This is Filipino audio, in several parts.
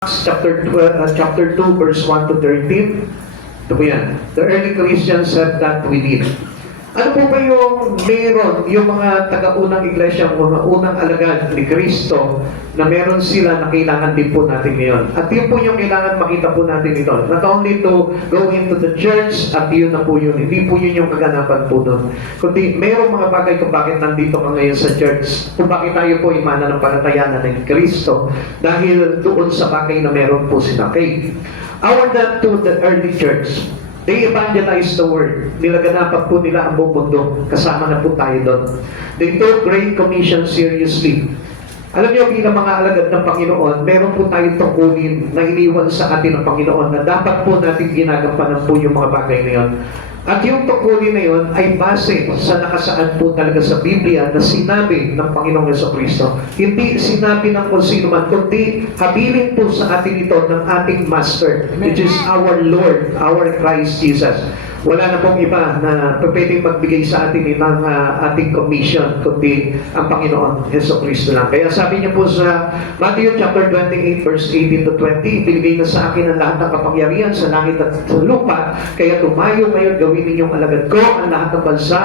Acts chapter 2, verse 1 to 13. Ito po yan. The early Christians said that we need. Ano po ba yung meron, yung mga taga-unang iglesia, mga unang alagad ni Kristo, na meron sila na kailangan din po natin ngayon? At yun po yung kailangan makita po natin ito. Not only to go into the church, at yun na po yun. Hindi po yun yung kaganapan po doon. Kundi merong mga bagay kung bakit nandito ka ngayon sa church. Kung bakit tayo po ay mananampalataya ng Kristo. Dahil doon sa bagay na meron po sila. Okay. Our that to the early church. They evangelized the word. Nilaganapan po nila ang buong mundo. Kasama na po tayo doon. They took Great Commission seriously. Alam niyo, bilang mga alagad ng Panginoon, meron po tayong tungkulin na iniwan sa atin ng Panginoon na dapat po natin ginagampanan po yung mga bagay na yun. At yung tungkulin na yun ay base sa nakasaad po talaga sa Biblia na sinabi ng Panginoong Jesucristo. Hindi sinabi ng kung sino man, kundi habilin po sa atin ito ng ating Master, which is our Lord, our Christ Jesus. Wala na pong iba na pwedeng magbigay sa atin ng ating commission, kundi ang Panginoon Jesucristo lang. Kaya sabi niya po sa Matthew chapter 28, verse 18 to 20, binigay na sa akin ang lahat ng kapangyarihan sa langit at sa lupa, kaya tumayo ngayon, gawin ninyong alagad ko ang lahat ng bansa,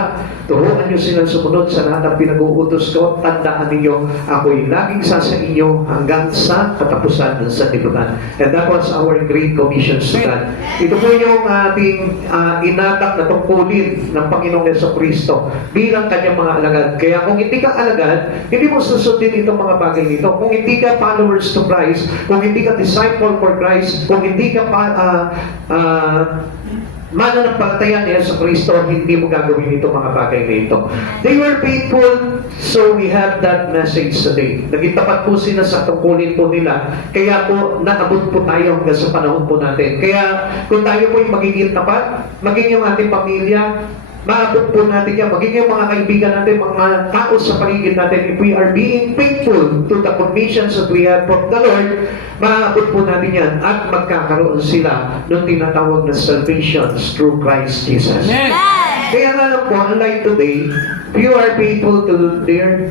turuan niyo silang sumunod sa lahat ng pinag-uutos ko, tandaan ninyo, ako'y laging sa inyo hanggang sa katapusan ng sanlibutan. And that was our great commission to God. Ito po yung ating inatak na tungkulin ng Panginoong Jesucristo bilang kanyang mga alagad. Kaya kung hindi ka alagad, hindi mo susundin itong mga bagay nito. Kung hindi ka followers to Christ, kung hindi ka disciple for Christ, kung hindi ka mananampalataya ni Jesucristo, hindi mo gagawin ito mga bagay na ito. They were faithful, so we have that message today. Naging tapat po sila sa tungkulin po nila, kaya po naabot po tayo hanggang sa panahon po natin. Kaya kung tayo po yung magiging tapat, maging yung ating pamilya, maabot po natin yan, magiging mga kaibigan natin, mga tao sa paligid natin, if we are being faithful to the commissions that we have from the Lord, maabot po natin yan at magkakaroon sila ng tinatawag na salvation through Christ Jesus. Amen. Kaya nga lang po, unlike today, few are faithful to their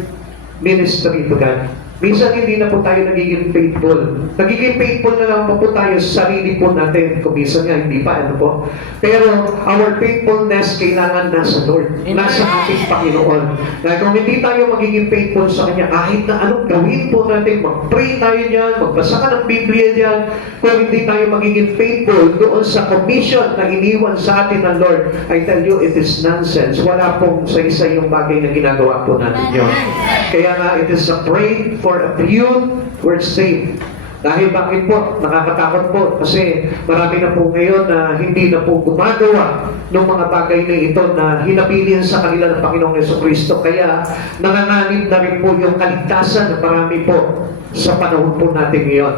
ministry to God. Minsan hindi na po tayo nagiging faithful. Nagiging faithful na lang po tayo sa sarili po natin. Kung minsan nga, hindi pa, ano po. Pero our faithfulness kailangan nasa Lord. Nasa ating Panginoon. Dahil kung hindi tayo magiging faithful sa Kanya, kahit na anong gawin po natin, mag-pray tayo dyan, magbasa ka ng Biblia dyan, kung hindi tayo magiging faithful doon sa commission na iniwan sa atin ng Lord, I tell you, it is nonsense. Wala pong sa isa yung bagay na ginagawa po natin yun. Kaya nga, it is a pray for a few were saved. Dahil bakit po? Nakakatakot po. Kasi marami na po ngayon na hindi na po gumagawa ng mga bagay na ito na hinabilin sa kanila ng Panginoong Jesucristo. Kaya nanganganib na rin po yung kaligtasan na marami po sa panahon po natin ngayon.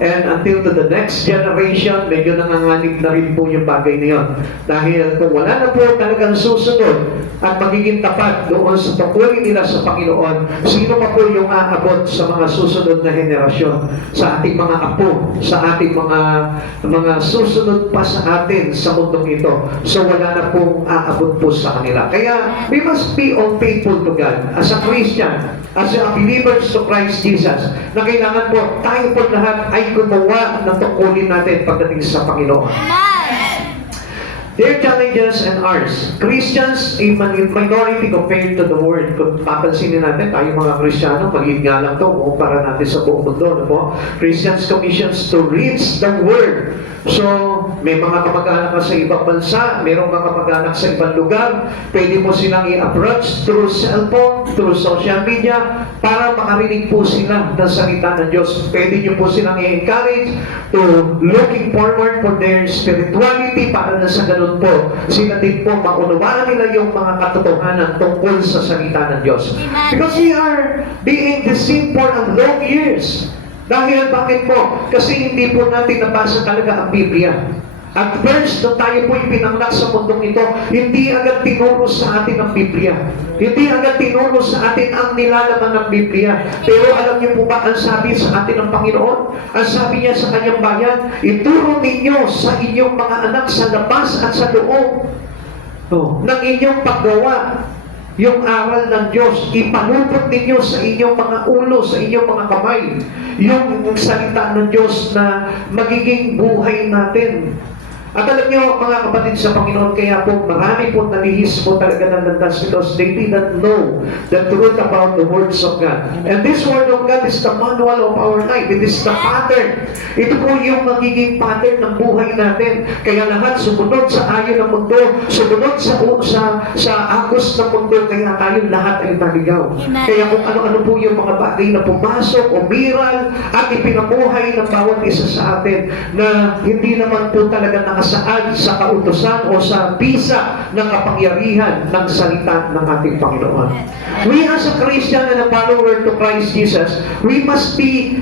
And until to the next generation, medyo nanganganib na rin po yung bagay na yun. Dahil kung wala na po talagang susunod at magiging tapat doon sa tungkulin nila sa Panginoon, sino pa po yung aabot sa mga susunod na henerasyon, sa ating mga apo, sa ating mga susunod pa sa atin sa mundong ito. So wala na pong aabot po sa kanila. Kaya we must be all faithful to God as a Christian, as a believers to Christ Jesus, na kailangan po tayo po lahat ay gumawa ng tungkulin natin pagdating sa Panginoon. Their challenges and ours. Christians, a minority compared to the world. Kung papansinin natin, tayo mga Kristiyano, magiging nga lang ito, para natin sa buong mundo. No po? Christians commissions to reach the world. So, may mga kamag-anak ka sa ibang bansa, mayroong mga kamag-anak sa ibang lugar, pwede mo silang i-approach through cellphone, through social media, para makarinig po sila ng salita ng Diyos. Pwede nyo po silang i-encourage to looking forward for their spirituality, para na sa ganun po, sila din po maunawaan nila yung mga katotohanan tungkol sa salita ng Diyos. Because we are being deceived for a long years. Dahil bakit po? Kasi hindi po natin nabasa talaga ang Biblia. At first, nung tayo po ipinanganak sa mundong ito, hindi agad tinuro sa atin ang Biblia. Hindi agad tinuro sa atin ang nilalaman ng Biblia. Pero alam niyo po ba, ang sabi sa atin ng Panginoon? Ang sabi niya sa kanyang bayan, ituro ninyo sa inyong mga anak sa labas at sa loob ng inyong paggawa yung aral ng Diyos. Ipalupot ninyo sa inyong mga ulo, sa inyong mga kamay, yung salita ng Diyos na magiging buhay natin. At alam niyo, mga kapatid sa Panginoon, kaya po marami po nalihis po talaga ng landas because they didn't know the truth about the words of God. And this word of God is the manual of our life. It is the pattern. Ito po yung magiging pattern ng buhay natin. Kaya lahat sumunod sa ayon ng mundo, sumunod sa agos ng mundo, kaya tayo lahat ay naligaw. Kaya kung ano-ano po yung mga bagay na pumasok, umiral, at ipinabuhay ng bawat isa sa atin na hindi naman po talaga nakasaad sa kautusan o sa bisa ng kapangyarihan ng salita ng ating Panginoon. We as a Christian and a follower to Christ Jesus, we must be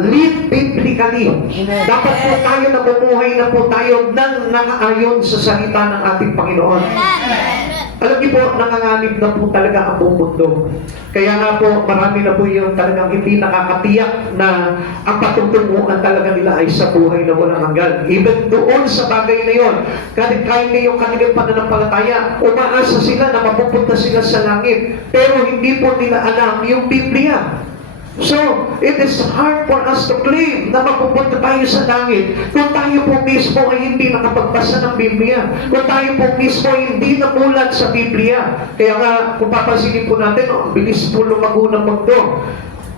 live biblically. Dapat po tayo namumuhay na po tayo nang nakaayon sa salita ng ating Panginoon. Alam niyo po, nanganganib na po talaga ang buong mundo. Kaya nga po, marami na po yung talagang hindi nakakatiyak na ang patutunguhan talaga nila ay sa buhay na walang hanggan. Even doon sa bagay na yon, kahit na yung kanilang pananampalataya, umaasa sila na mapupunta sila sa langit. Pero hindi po nila alam yung Biblia. So, it is hard for us to claim na mapupunta tayo sa langit kung tayo po mismo ay hindi nakapagbasa ng Biblia. Kung tayo po mismo ay hindi namulat sa Biblia. Kaya nga, kung papansinin po natin, ang bilis po lumago ng mundo.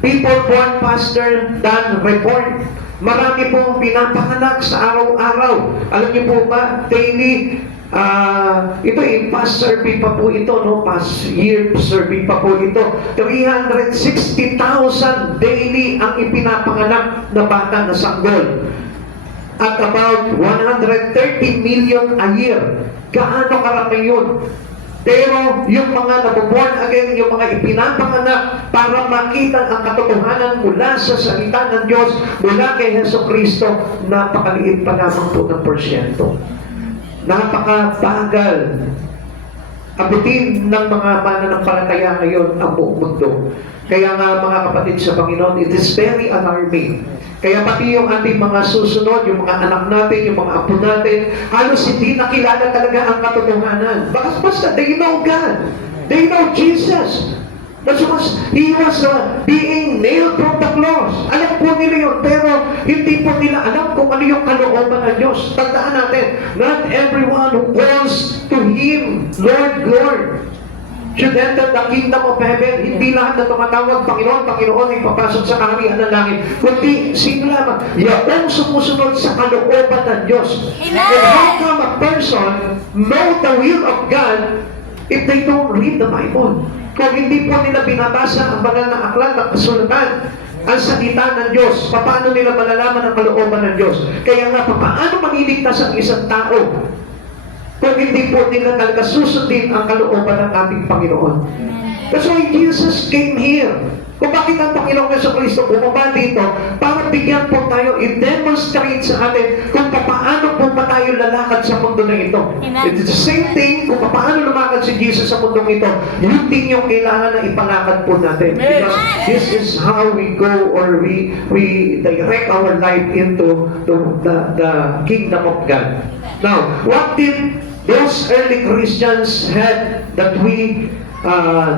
People born faster than reborn. Marami pong pinapanganak sa araw-araw. Alam niyo po ba, daily, ito past survey pa po ito, no? Past year survey pa po ito. 360,000 daily ang ipinapanganak na bata na sanggol. At about 130 million a year. Gaano karami yun? Pero yung mga nabuborn again, yung mga ipinapanganak para makita ang katotohanan mula sa salita ng Diyos, mula kay Jesucristo, napakaliit pa lamang po ng porsyento. Napakabagal abutin ng mga mananampalataya ngayon ang buong mundo. Kaya nga mga kapatid sa Panginoon, it is very alarming. Kaya pati yung ating mga susunod, yung mga anak natin, yung mga apo natin, halos hindi nakilala talaga ang katotohanan. Basta they know God. They know Jesus. Because He was being nailed from the cross. Alam po nila yun, pero hindi po nila alam kung ano yung kalooban ng Diyos. Tandaan natin, not everyone who calls to Him, Lord, Lord, should enter the kingdom of heaven. Hindi lahat na tumatawag, Panginoon, Panginoon, ay papasok sa kaharian ng langit. Kundi, sino lamang? Yaong sumusunod sa kalooban ng Diyos. And how come a person know the will of God if they don't read the Bible? Kung hindi po nila binabasa ang banal na aklat ng kasulatan, ang salita ng Diyos, paano nila malalaman ang kalooban ng Diyos? Kaya nga, paano maniligtas ang isang tao kung hindi po nila talaga susundin ang kalooban ng ating Panginoon? That's why Jesus came here. Kung bakit ang Panginoong Jesucristo bumaba dito, para bigyan po tayo, i-demonstrate sa atin kung paano po ba tayo lalakad sa mundo na ito. It's the same thing kung paano lumakad si Jesus sa mundong ito. Yun din yung kailangan na ipalakad po natin. Because this is how we go or we direct our life into the kingdom of God. Now, what did those early Christians had that we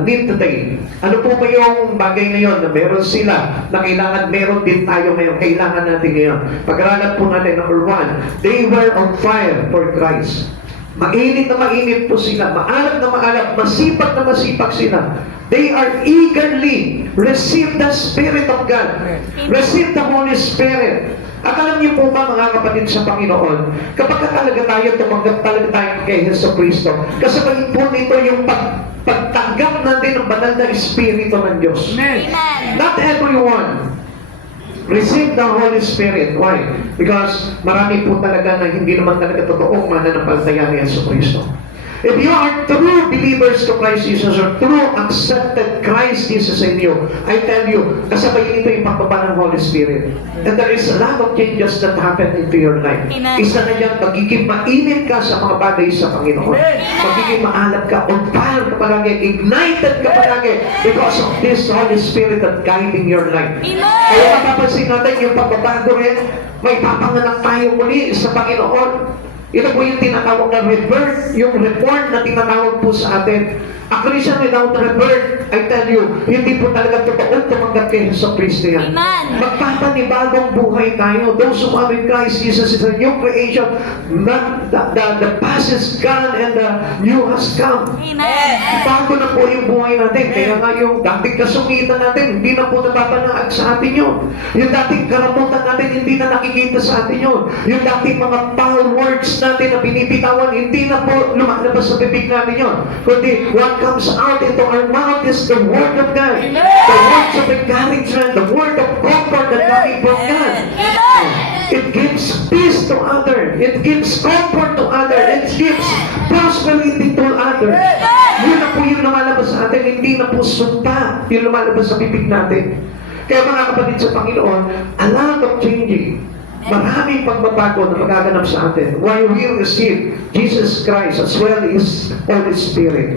need today? Ano po ba yung bagay na yun na meron sila na kailangan meron din tayo ngayon, kailangan natin ngayon? Pag-aralan po natin, number one, they were on fire for Christ. Mainit na mainit po sila, maalap na maalap, masipag na masipag sila. They are eagerly receive the Spirit of God. Receive the Holy Spirit. At alam niyo po ba, mga kapatid sa Panginoon, kapag talaga tayo tumanggap talaga tayo kay Jesucristo, kasabay po nito yung pagtanggap natin ng banal na Espiritu ng Diyos. Amen. Not everyone receive the Holy Spirit. Why? Because marami po talaga na hindi naman talaga totoong mananampalataya ni Jesucristo. If you are true believers to Christ Jesus or true accepted Christ Jesus in you, I tell you, kasabay nito yung pagbaba ng Holy Spirit. And there is a lot of changes that happen into your life. Amen. Isa na yan, magiging mainit ka sa mga bagay sa Panginoon. Magiging maalab ka, on fire ka palagi, ignited ka palagi because of this Holy Spirit that guiding your life. Kaya napapansin natin yung pagbabago rin, may papanganak tayo muli sa Panginoon. Ito po yung tinatawag na rebirth, yung reborn na tinatawag po sa atin. A Christian without rebirth, I tell you, hindi po talaga totoo tumanggap kay Jesus Cristo yan. Amen. Magpapanibagong buhay tayo. Those who are in Christ Jesus is a new creation. The past is gone and the new has come. Amen. Bago na po yung buhay natin. Kaya nga yung dating kasungitan natin, hindi na po napapanaag sa atin yun. Yung dating karamutan natin, hindi na nakikita sa atin yun. Yung dating mga foul words natin na binibitawan, hindi na po lumalabas sa bibig natin yun. Kundi, what comes out into our mouth is the Word of God. The words of encouragement, the word of comfort that coming from God. It gives peace to others. It gives comfort to others. It gives prosperity to others. Yun na po yung lumalabas sa atin. Hindi na po sumpa yung lumalabas sa bibig natin. Kaya mga kapatid sa Panginoon, a lot of changing. Maraming pagbabago na magaganap sa atin while we receive Jesus Christ as well as Holy Spirit.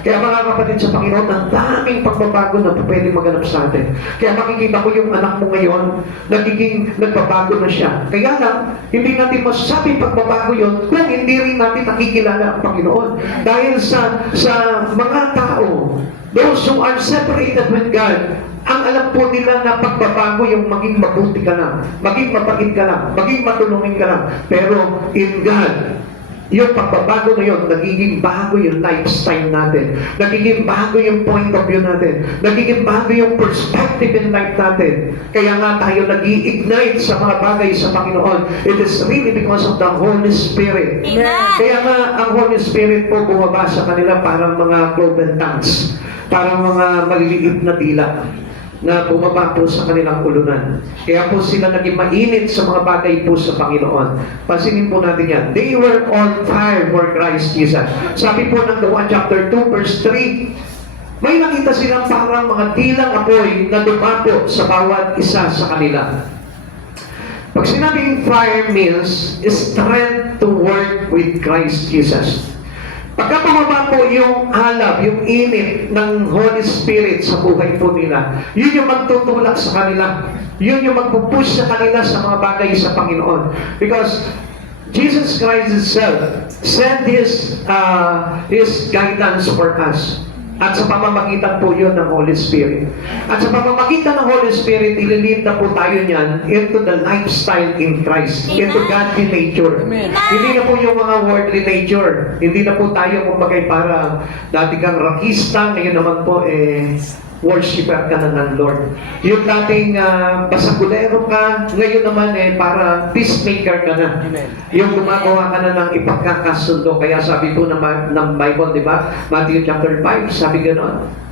Kaya mga kapatid sa Panginoon, ang daming pagbabago na pwede maganap sa atin. Kaya makikita ko yung anak mo ngayon, nagbabago na siya. Kaya lang, hindi natin masasabing pagbabago yun kung hindi rin natin nakikilala ang Panginoon. Dahil sa mga tao, those who are separated with God, ang alam po nila na pagbabago yung maging mabuti ka lang, maging mapait ka lang, maging matulungin ka lang. Pero in God, yung pagbabago na yun, nagiging bago yung lifestyle natin. Nagiging bago yung point of view natin. Nagiging bago yung perspective in life natin. Kaya nga tayo nag-i-ignite sa mga bagay sa Panginoon. It is really because of the Holy Spirit. Amen. Kaya nga, ang Holy Spirit po bumaba sa kanila parang mga cloven tongues. Parang mga maliliit na dila na bumaba po sa kanilang ulunan. Kaya po sila naging mainit sa mga bagay po sa Panginoon. Pansinin po natin yan. They were on fire for Christ Jesus. Sabi po ng Gawa chapter 2 verse 3, may nakita silang parang mga dilang apoy na dumapo sa bawat isa sa kanila. Pag sinabing fire means strength to work with Christ Jesus. Pagka bumaba po yung alab, yung init ng Holy Spirit sa buhay po nila, yun yung magtutulak sa kanila. Yun yung magpupush sa kanila sa mga bagay sa Panginoon. Because Jesus Christ Himself sent His guidance for us. At sa pamamagitan po yun ng Holy Spirit. At sa pamamagitan ng Holy Spirit, ililid na po tayo niyan into the lifestyle in Christ. Amen. Into godly nature. Amen. Hindi na po yung mga worldly nature. Hindi na po tayo kumbagay para dati kang rakista, ngayon naman po worshiper ka na ng Lord. Yung dating basagulero ka, ngayon naman para peacemaker ka na. Amen. Yung gumagawa ka na ng ipagkakasundo. Kaya sabi po ng Bible, di ba? Matthew chapter 5, sabi gano'n.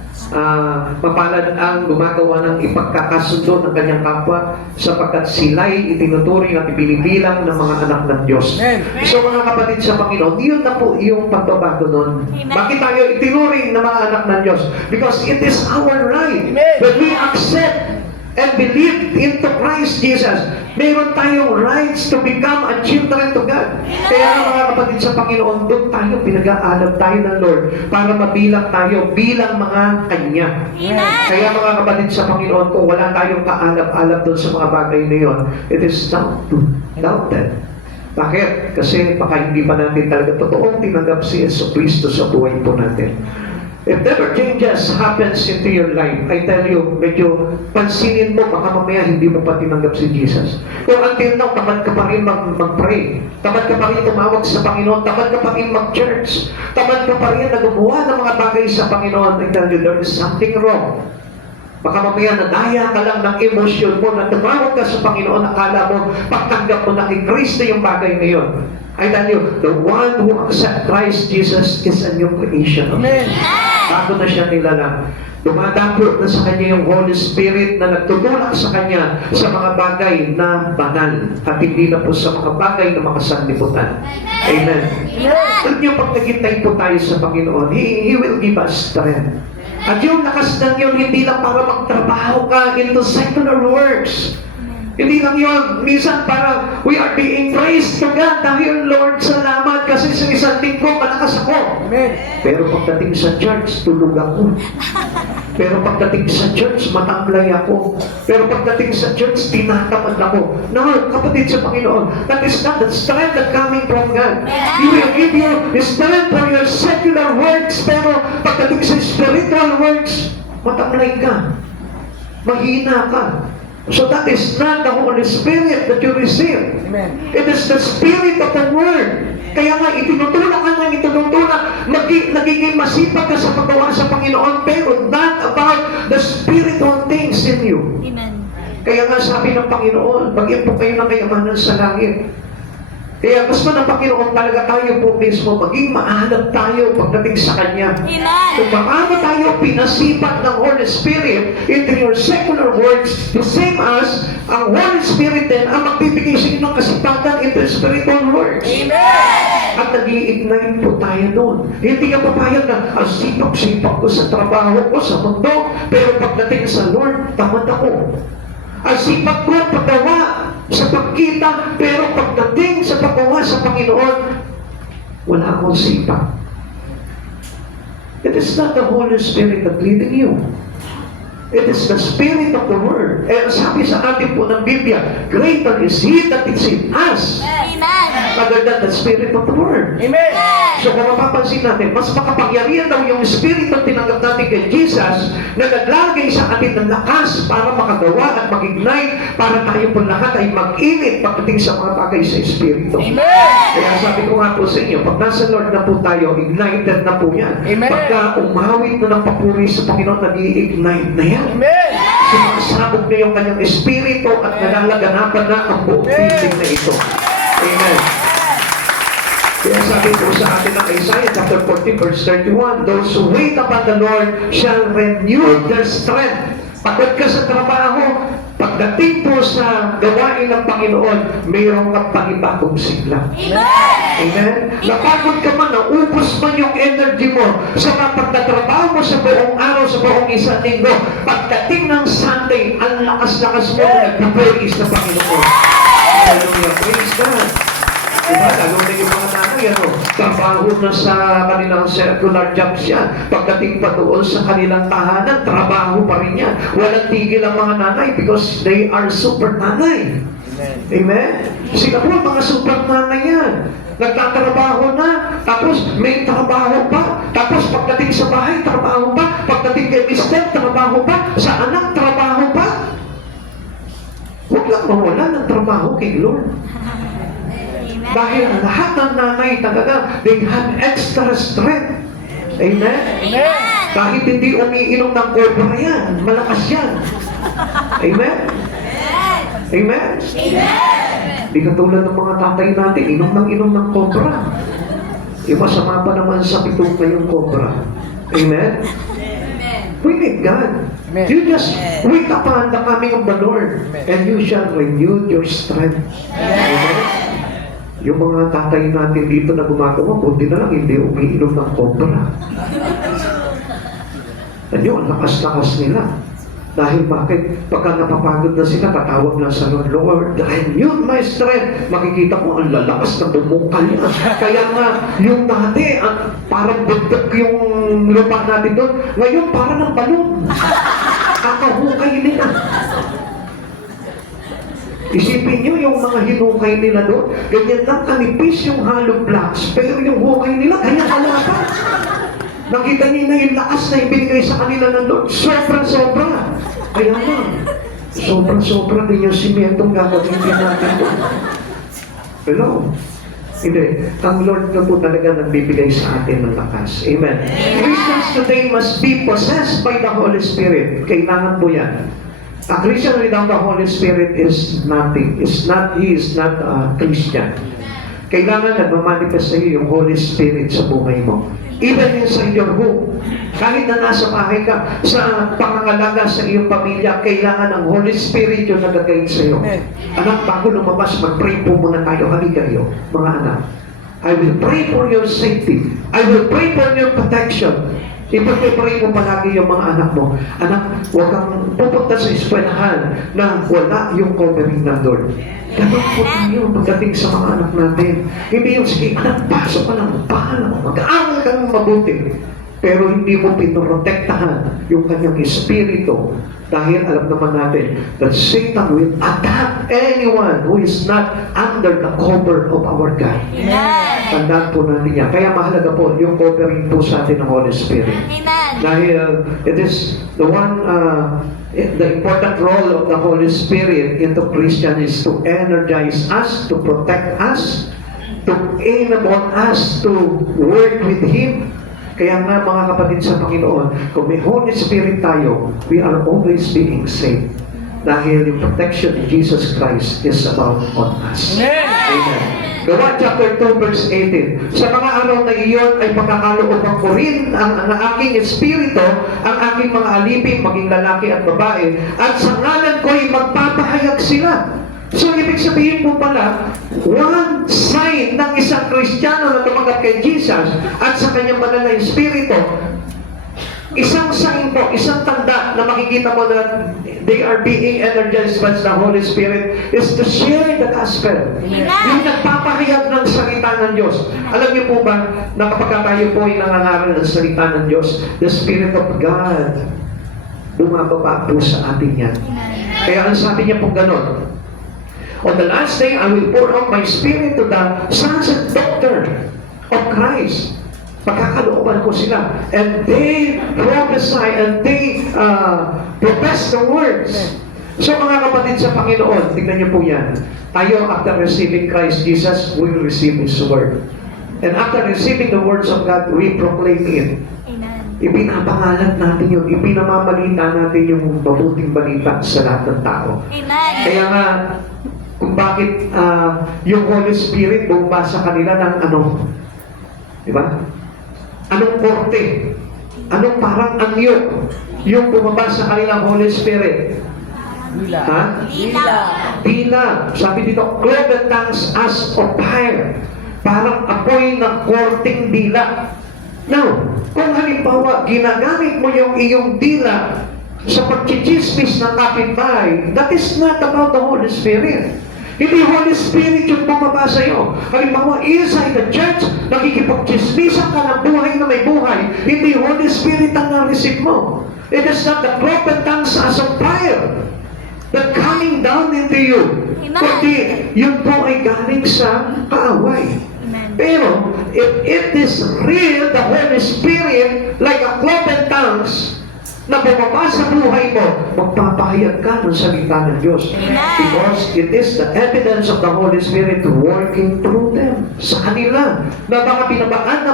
Mapalad ang gumagawa ng ipagkakasundo ng kanyang kapwa sapagkat sila'y itinuturing at ibinibilang ng mga anak ng Diyos. Amen. So mga kapatid sa Panginoon, yun na po yung pagbabago nun. Amen. Bakit tayo itinuring ng mga anak ng Diyos? Because it is our right. Amen. When we accept and believe into Christ Jesus, meron tayong rights to become a children to God. Kaya mga kapatid sa Panginoon, doon tayo pinag-aalab tayo ng Lord para mabilang tayo bilang mga Kanya. Amen. Kaya mga kapatid sa Panginoon, kung wala tayong kaalab-alab doon sa mga bagay na yun, it is doubted. Bakit? Kasi baka hindi pa natin talaga totoong tinanggap si Yesu Cristo sa buhay po natin. If never changes happens into your life, I tell you, medyo pansinin mo, baka mamaya hindi mo pa tinanggap si Jesus. Kung until now, tamad ka pa rin mag-pray, tamad ka pa rin tumawag sa Panginoon, tamad ka pa rin mag-church, tamad ka pa rin na gumawa ng mga bagay sa Panginoon, I tell you, there is something wrong. Baka mamaya nadaya ka lang ng emosyon mo na tumawag ka sa Panginoon, akala mo, pagtanggap mo na kay Kristo yung bagay na yun. I tell you, the one who accepts Christ Jesus is a new creation. Amen. Bago na siya nilalang. Dumadapot na sa kanya yung Holy Spirit na nagtutulak sa kanya sa mga bagay na banal at hindi na po sa mga bagay na makasanlibutan. Amen. At yung pag naghintay po tayo sa Panginoon, He will give us strength. At yung lakas ng yun, hindi lang para magtrabaho ka into secular works. Hindi lang yun. Minsan parang we are being praised to God dahil Lord, salamat kasi sa isang isang linggo, malakas ako. Amen. Pero pagdating sa church, tulog ako. Pero pagdating sa church, matamlay ako. Pero pagdating sa church, tinatamad ako. No, kapatid sa Panginoon, that is not the strength that coming from God. He will give you the strength for your secular works, pero pagdating sa spiritual works, matamlay ka. Mahina ka. So that is not the Holy Spirit that you receive. Amen. It is the Spirit of the Word. Kaya nga, itinutulak ka nga, nagiging masipag ka sa paggawa sa Panginoon, pero not about the spiritual things in you. Amen. Kaya nga sabi ng Panginoon, maging po kayo ng kayamanan sa langit. Kaya gusto ng Panginoon talaga tayo po mismo, maging mahanap tayo pagdating sa Kanya. Amen. Kung paano tayo pinasipat ng Holy Spirit into your secular works, the same as ang Holy Spirit din ang magbibigay sa inyo ng kasipatan into spiritual works. At nag-i-ignite po tayo doon. Hindi ka papayag na ang sipag-sipag ko sa trabaho ko, sa mundo, pero pagdating sa Lord, tamad ako. Ang sipag ko paggawa sa pagkita, pero pagdating sa paggawa sa Panginoon, wala akong sipag. It is not the Holy Spirit that leading you. It is the Spirit of the Word. Eh, sabi sa atin po ng Biblia, greater is He that is in us Amen. rather than the Spirit of the Word. Amen. So kung mapapansin natin, mas makapangyarihan daw yung Spirit na tinanggap natin kay Jesus na naglagay sa atin ng lakas para makagawa at mag-ignite para tayo po lahat ay mag-init pagdating sa mga bagay sa Espiritu. Amen. Kaya sabi ko nga po sa inyo, pag nasa Lord na po tayo, ignited na po yan. Amen. Pagka umawit na ng papuri sa Panginoon, nag-i-ignite na yan. Amen. Sumasabog na yung kanyang Espiritu at nalalaganapan na ang buong building na ito. Amen. Kaya sabi po sa atin ng Isaiah chapter 40 verse 31, those who wait upon the Lord shall renew their strength. Pagod ka sa trabaho, pagdating po sa gawain ng Panginoon, mayroong kang panibagong sigla. Amen? Napagod ka man, naubos man yung energy mo sa mga pagtatrabaho mo sa buong araw, sa buong isang linggo. Pagdating ng Sunday, ang lakas-lakas mo, nag-praise na Panginoon. Hallelujah, praise God. Diba? Lalo na yung mga nanay, trabaho na sa kanilang secular jobs yan. Pagdating pa doon sa kanilang tahanan, trabaho pa rin yan. Walang tigil ang mga nanay because they are super nanay. Amen? Sila po, mga super nanay yan. Nagtatrabaho na, tapos may trabaho pa, tapos pagdating sa bahay, trabaho pa, pagdating kay mister, trabaho pa, sa anak, trabaho pa. Huwag lang mawala ng trabaho kay Lord. Dahil lahat ng nanay talaga, they have extra strength. Amen? Amen. Kahit hindi umiinom ng cobra yan, malakas yan. Amen? Amen? Di katulad ng mga tatay natin, inom ng cobra. Masama pa naman sa pitong na yung cobra. Amen? We need God. Amen. You just wait upon the coming of the Lord, and you shall renew your strength. Amen? Yung mga tatay natin dito na gumagawa, buti na lang hindi umiinom ng cobra. Ano, ang lakas-lakas nila. Dahil bakit? Pagka napapagod na sila, tatawag na sa Lord, Lord, renew my strength. Makikita mo, ang lalakas na bumukal niya. Kaya nga, yung dati, parang bugtag yung lupa natin doon. Ngayon, parang ng balon. Kakahukay nila. Isipin nyo yung mga hinukay nila doon. Ganyan lang kanipis yung hollow blocks. Pero yung hukay nila, ganyan kalapa. Nakita niyo na yung lakas na ibinigay sa kanila ng Lord. Sobra-sobra. Kaya nga, sobra-sobra din yung simentong gagamitin natin doon. Hello? Hindi. Ang Lord na po talaga nagbibigay sa atin ng lakas. Amen. Christians today must be possessed by the Holy Spirit. Kailangan po yan. A Christian without the Holy Spirit is nothing. He is not a Christian. Kailangan nagmamanifest sa iyo yung Holy Spirit sa buhay mo. Even inside your home. Kahit na nasa bahay ka, sa pangangalaga sa iyong pamilya, kailangan ng Holy Spirit yung nagagayad sa iyo. Anak, bago lumabas, mag-pray po muna tayo. Halika kayo, mga anak. I will pray for your safety. I will pray for your protection. Ipag-pray mo palagi yung mga anak mo. Anak, huwag kang pupunta sa eskwelahan na wala yung covering ng Lord. Ganun po tayo pagdating sa mga anak natin. Hindi yung, sige, anak, pasok ka lang, bahala mo, mag-aaral ka ng mabuti. Pero hindi mo pinoprotektahan yung kanyang espiritu dahil alam naman natin that Satan will attack anyone who is not under the cover of our God. Amen. Tandaan po natin yan. Kaya mahalaga po yung covering po sa atin ng Holy Spirit. Amen. Dahil it is the one, the important role of the Holy Spirit into Christian is to energize us, to protect us, to enable us to work with Him. Kaya nga mga kapatid sa Panginoon, kung may Holy Spirit tayo, we are always being saved. Dahil yung protection of Jesus Christ is about on us. Amen. Gawa chapter 2 verse 18. Sa mga araw na iyon ay pagkakalooban ko rin ang aking espiritu, ang aking mga alipin, maging lalaki at babae, at sa ngalan ko ay magpapahayag sila. So, ibig sabihin po pala, one sign ng isang Kristiyano na tumanggap kay Jesus at sa kanyang banal na espiritu, isang sign po, isang tanda na makikita mo na they are being energized by the Holy Spirit is to share the gospel. Yung nagpapahayag ng salita ng Diyos. Alam niyo po ba na kapag tayo po ay nangangaral ng salita ng Diyos, the Spirit of God bumababa po sa atin yan. Kaya ang sabi niya po ganon, on the last day, I will pour out my Spirit to the sons and daughters of Christ. Pagkakalooban ko sila. And they prophesy and they profess the words. So mga kapatid sa Panginoon, tignan niyo po yan. Tayo, after receiving Christ Jesus, we will receive His Word. And after receiving the words of God, we proclaim it. Amen. Ipinapangalan natin yun. Ipinamamalita natin yung mabuting balita sa lahat ng tao. Amen. Kaya nga, kung bakit yung Holy Spirit bumaba sa kanila ng ano, di ba? Anong korte? Anong parang anyo? Yung bumaba sa kanila Holy Spirit? Dila. Ha? Dila. Dila. Sabi dito, cloven tongues as of fire. Parang apoy ng korting dila. Now, kung halimbawa, ginagamit mo yung iyong dila sa pagchichismis ng kapitbahay, that is not about the Holy Spirit. Hindi Holy Spirit yung bumaba sa iyo. Halimbawa, inside the church, nakikipagchismisan ka ng buhay na may buhay, hindi Holy Spirit ang na-receive mo. It is not the cloven tongues as of fire that coming down into you. Amen. Kundi, yun po ay galing sa kaaway. Amen. Pero, if it is real, the Holy Spirit, like a cloven tongues, na bumaba sa buhay mo, magpapahayag ka ng salita ng Diyos. Amen. Because it is the evidence of the Holy Spirit working through them. Sa kanila, na baka pinabaan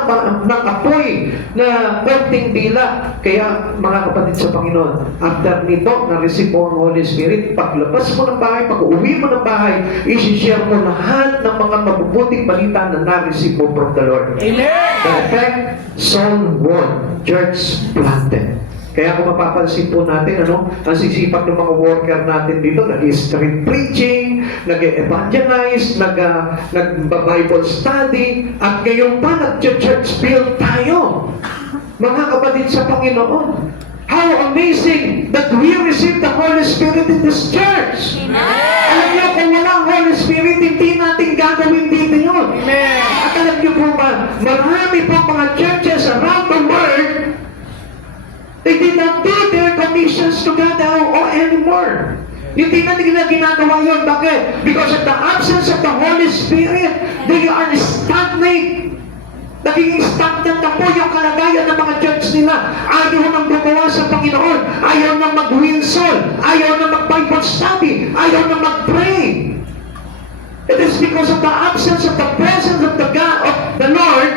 ng apoy na konting dila. Kaya, mga kapatid sa Panginoon, after nito, na-receive mo ang Holy Spirit, paglabas mo ng bahay, pag-uwi mo ng bahay, isi-share mo lahat ng mga mabubuting balita na na-receive mo from the Lord. Amen. The effect, soul won, church planted. Kaya kung mapapansin po natin, ang sisipat ng mga worker natin dito, nag-street preaching, nag-evangelize, nag-Bible study, at ngayon pa, nag-church build tayo. Mga kapatid sa Panginoon, how amazing that we receive the Holy Spirit in this church. Alam niyo, kung walang Holy Spirit, hindi natin gagawin dito yun. At alam niyo po ba, marami po mga churches around the world, they did not do their commissions to God anymore. Hindi na nila ginagawa yun. Bakit? Because of the absence of the Holy Spirit, they are stagnant. Naging stagnant na po yung kalagayan ng mga church nila. Ayaw nang gumawa sa Panginoon. Ayaw nang mag-win soul. Ayaw nang mag-Bible study. Ayaw nang mag-pray. It is because of the absence of the presence of the God, of the Lord.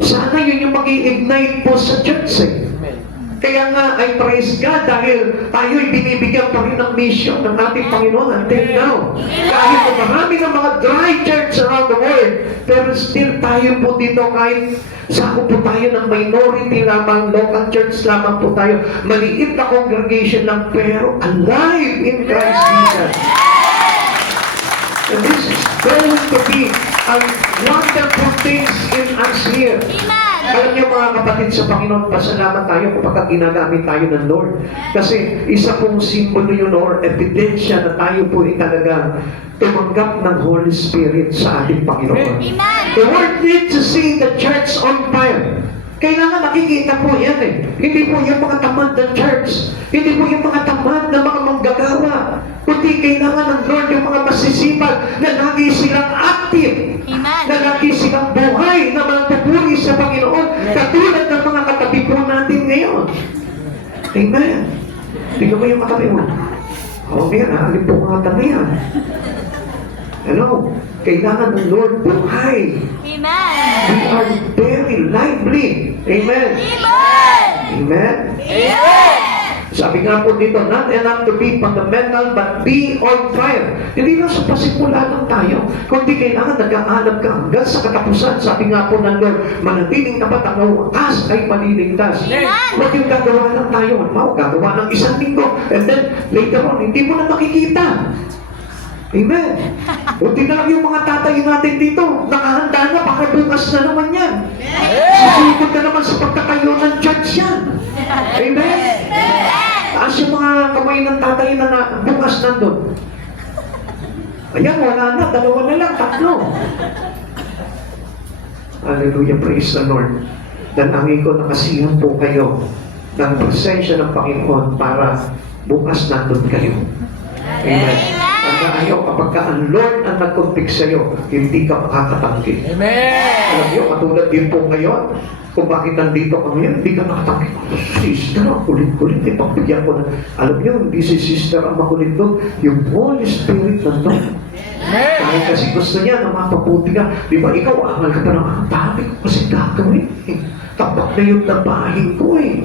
Sana yun yung mag-i-ignite po sa church eh. Kaya nga, I praise God dahil tayo'y binibigyan pa rin ng mission ng ating Panginoon until now. Kahit marami ng mga dry church around the world, pero still tayo po dito kahit sako po tayo ng minority lamang, local church lamang po tayo, maliit na congregation lang, pero alive in Christ Jesus. And this is going to be a wonderful things in us here. Amen. Alam niyo mga kapatid sa Panginoon, pasalamat tayo kapag ginagamit tayo ng Lord. Kasi isa pong simbolo yun or ebidensya na tayo po ay talagang tumanggap ng Holy Spirit sa ating Panginoon. The world needs to see the church on fire. Kailangan nakikita po yan eh. Hindi po yung mga tamad ng church. Hindi po yung mga tamad na mga manggagawa. Kundi kailangan ng Lord yung mga masisipag na lagi silang active. Amen. Na lagi silang buhay na magpupuri sa Panginoon. Katulad ng mga katabi po natin ngayon. Amen. Tingnan mo yung katabi mo. Oo, yan. Alin po mga katabi yan. Ano? Kailangan ng Lord buhay. Amen. We are very lively. Amen. Amen. Amen. Amen. Sabi nga po dito, not enough to be fundamental, but be on fire. Hindi lang sa pasimula lang tayo, kundi kailangan nag-aalab ka hanggang sa katapusan. Sabi nga po ng Lord, manatiling tapat ang wakas ay maliligtas. Huwag yung gagawa lang tayo. Gagawa ng isang linggo, and then later on, hindi mo na makikita. Amen. Buti na lang yung mga tatay natin dito, nakahanda na, baka bukas na naman yan. Susugod na naman sa pagkakayo ng church yan. Amen. Taas yung mga kamay ng tatay na bukas nandun. Ayan, wala na, dalawa na lang, tatlo. Hallelujah, praise the Lord. Dalangin ko na kasihan po kayo ng presensya ng Panginoon para bukas nandun kayo. Amen. Tandaan nyo, kapag ka ang Lord ang nag-convict sa'yo, hindi ka makakatanggi. Amen. Alam nyo, katulad din po ngayon, kung bakit nandito kami, hindi ka nakatanggi. Sister, ang kulit-kulit, ipagbigyan ko na. Alam nyo, hindi si sister ang makulit doon, yung Holy Spirit nandun. Dahil kasi gusto niya na mapaputi ka. Di ba, ikaw, angal ka pa ng ang dami ko kasi gagawin. Tapak na yung labahin ko eh.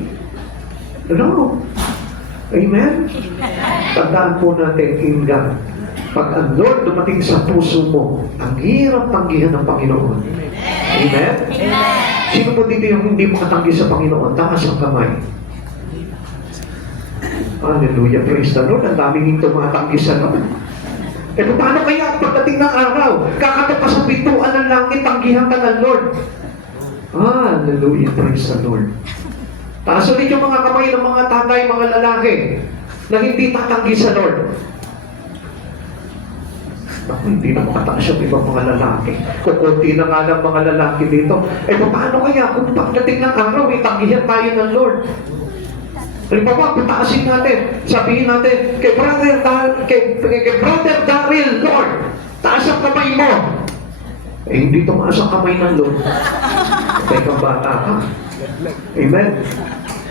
Ano? Amen? Tandaan po natin, Inga, pag ang Lord dumating sa puso mo, ang hirap tanggihan ng Panginoon. Amen? Sino po dito yung hindi makatanggi sa Panginoon? Taas ang kamay. Hallelujah, praise the Lord. Ang daming hindi makatanggi sa Lord. Eh, paano kaya pagdating ng araw, kakatok ka sa pintuan ng langit, tanggihan ka ng Lord? Hallelujah, praise the Lord. Taas ulit yung mga kamay ng mga tatay, mga lalaki na hindi tatanggi sa Lord. Naku, hindi na makataas yung ibang mga lalaki. Kukunti na nga lang mga lalaki dito. Eh, paano kaya kung pagdating ng araw, itanggihan tayo ng Lord? Halimbawa, pataasin natin. Sabihin natin, kay Brother Daryl, Lord, taas ang kamay mo. Eh, hindi tumaas ang kamay ng Lord. Kaya kang bata ka. Amen.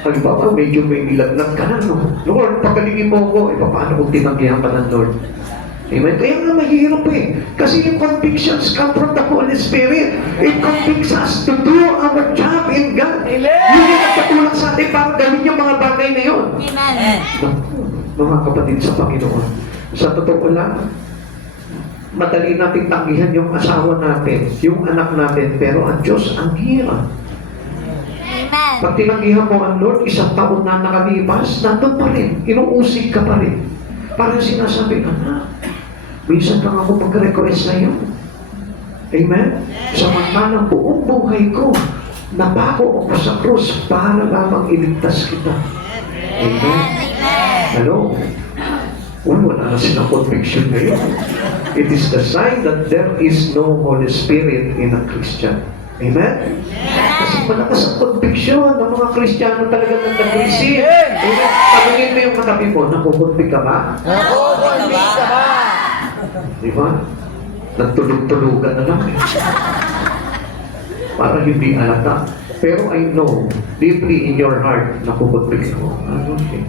Halimbawa, medyo may nilagnat ka na, no? Lord, pagalingin mo ko. Eh, paano kung tinanggihan ka ng Lord? Amen. Kaya nga mahirap eh. Kasi yung convictions come from the Holy Spirit. It convicts us to do our job in God. Amen. Yun yung nagpatulak sa atin para gawin yung mga bagay na yun. Amen. Mga kapatid sa Panginoon, sa totoo lang, madali nating tanggihan yung asawa natin, yung anak natin, pero ang Diyos, ang hirap. Amen. Pag tinanggihan mo ang Lord, isang taon na nakalipas, nandun pa rin, inuusig ka pa rin. Parang sinasabi, anak, minsan lang ako mag-request na yun. Amen? Samantalang buong buhay ko, napako ako sa krus para lamang iligtas kita. Amen? Hello? Wala na silang conviction ngayon. It is the sign that there is no Holy Spirit in a Christian. Amen? Kasi malakas ang conviction ng mga Kristiyano talaga nang nag-receive. Amen? Tanungin mo yung katabi mo, nakukunvig ka ba? Nakukunvig ka ba? Di ba? Nagtulog-tulugan na lang eh. Para hindi alata. Pero I know, deeply in your heart, nakukunvig ako. Ano eh?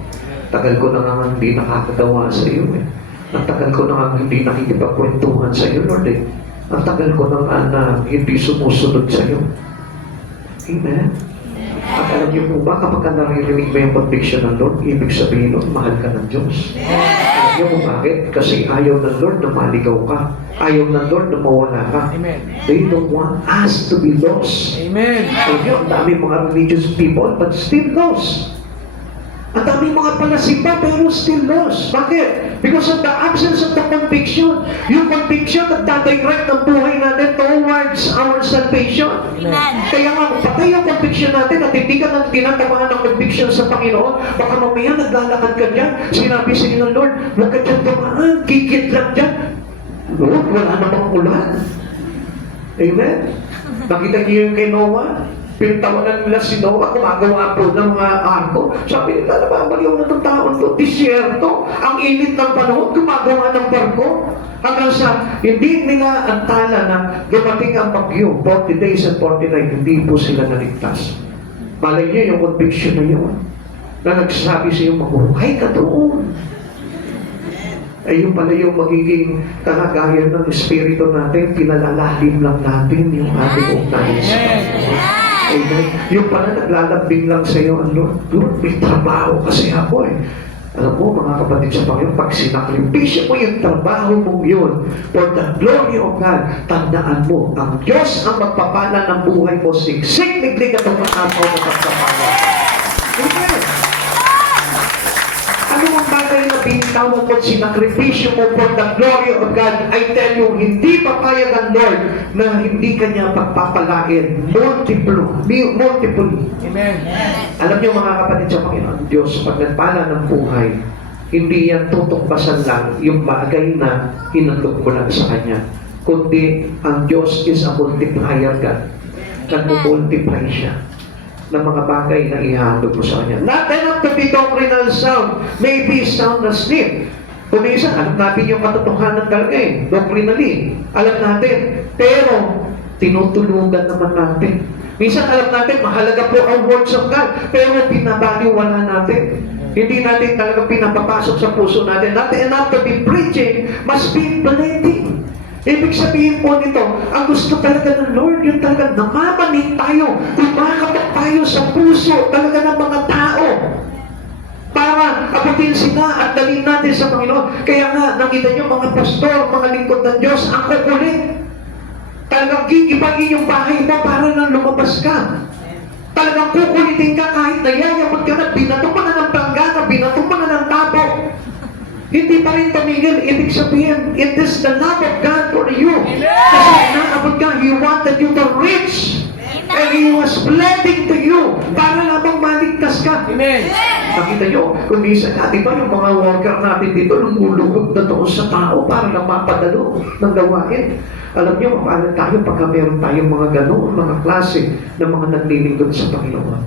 Tagal ko na nga hindi nakakagawa sa iyo eh. Ang tagal ko na nga hindi nakikipagkwentuhan sa iyo, Lord eh. Ang tagal ko na nga na hindi sumusunod sa iyo. Amen? At alam niyo po ba, kapag naririnig mo yung conviction ng Lord, ibig sabihin nun, mahal ka ng Diyos. Alam niyo kung bakit? Kasi ayaw ng Lord na maligaw ka. Ayaw ng Lord na mawala ka. Amen. They don't want us to be lost. Amen. Alam niyo, ang dami mga religious people, but still lost. Ang daming mga palasimba pero still lost. Bakit? Because of the absence of the conviction. Yung conviction nagdadirect ng buhay natin towards our salvation. Amen. Kaya nga, kung patay yung conviction natin at hindi ka nang tinatamaan ng conviction sa Panginoon, baka mamaya naglalakad ka dyan, sinabi sa inyo ng Lord, huwag ka dyan dumaan, kikit lang dyan. Lord, wala namang ulan. Amen? Nakita niyo yung kay Noah? Pintawanan nila si Noah, gumagawa po ng mga arko. Sabi nila, nababaliw na itong taon to, disyerto, ang init ng panahon, gumagawa ng barko. Hanggang sa, hindi nila antala na dumating ang bagyo, 40 days and 40 nights, hindi po sila naligtas. Malay niyo yung conviction na yun, na nagsasabi sa iyo, mabuhay ka doon. Ay yung pala yung magiging kalagayan ng Espiritu natin, pinalalalim lang natin yung ating ugnayan sa Panginoon. Amen. Yung pala naglalambing lang sa iyo, Lord, may trabaho kasi ako eh. Alam mo, mga kapatid sa Panginoon, pag sinakripisyo mo yung trabaho mong yun, for the glory of God, tandaan mo, ang Diyos ang magpapala ng buhay mo, siksik-liglig at umakapaw na pagpapala. Amen. Ano ang bagay na binitaw mo sinakripisyo mo for the glory of God? I tell you, hindi papayag ang Lord na hindi kanya pagpapalain. Multiple. Amen. Alam niyo mga kapatid sa Panginoon, Diyos, pag nagpala ng buhay, hindi yan tutukbasan lang yung bagay na hinandog mo lang sa Kanya. Kundi ang Diyos is a multiplier God. Nag-multiply siya ng mga bagay na ihandog mo sa Kanya. Not enough to be doctrinal sound, maybe sound asleep. Kung minsan, alam natin yung katotohanan talaga eh, doctrinally. Alam natin. Pero, tinutulugan naman natin. Minsan alam natin, mahalaga po ang words of God, pero pinabaliwala natin. Hindi natin talaga pinapapasok sa puso natin. Not enough to be preaching, must be blending. Ibig sabihin po nito, ang gusto talaga ng Lord, yun talaga namamanig tayo, kumakapak tayo sa puso talaga ng mga tao para abutin sila at dalhin natin sa Panginoon. Kaya nga, nakita nyo mga pastor, mga lingkod ng Diyos, ang kukulit. Talagang gigibagin yung bahay mo para nang lumabas ka. Talagang kukulitin ka kahit nayayamot ka na, binato mo na ng planggana, binato mo na ng tabo. Hindi pa rin tumigil. Ibig sabihin, it is the love of God for you. Kasi naabot ka, He wanted you to reach. And He was blessing to you para lamang maligtas ka. Amen. Nakita nyo, kung minsan natin ba yung mga worker natin dito, lumulugod na doon sa tao para lang mapadalo ng gawain. Alam nyo, paano tayo pagka meron tayong mga ganoon, mga klase ng mga naglilingkod sa Panginoon.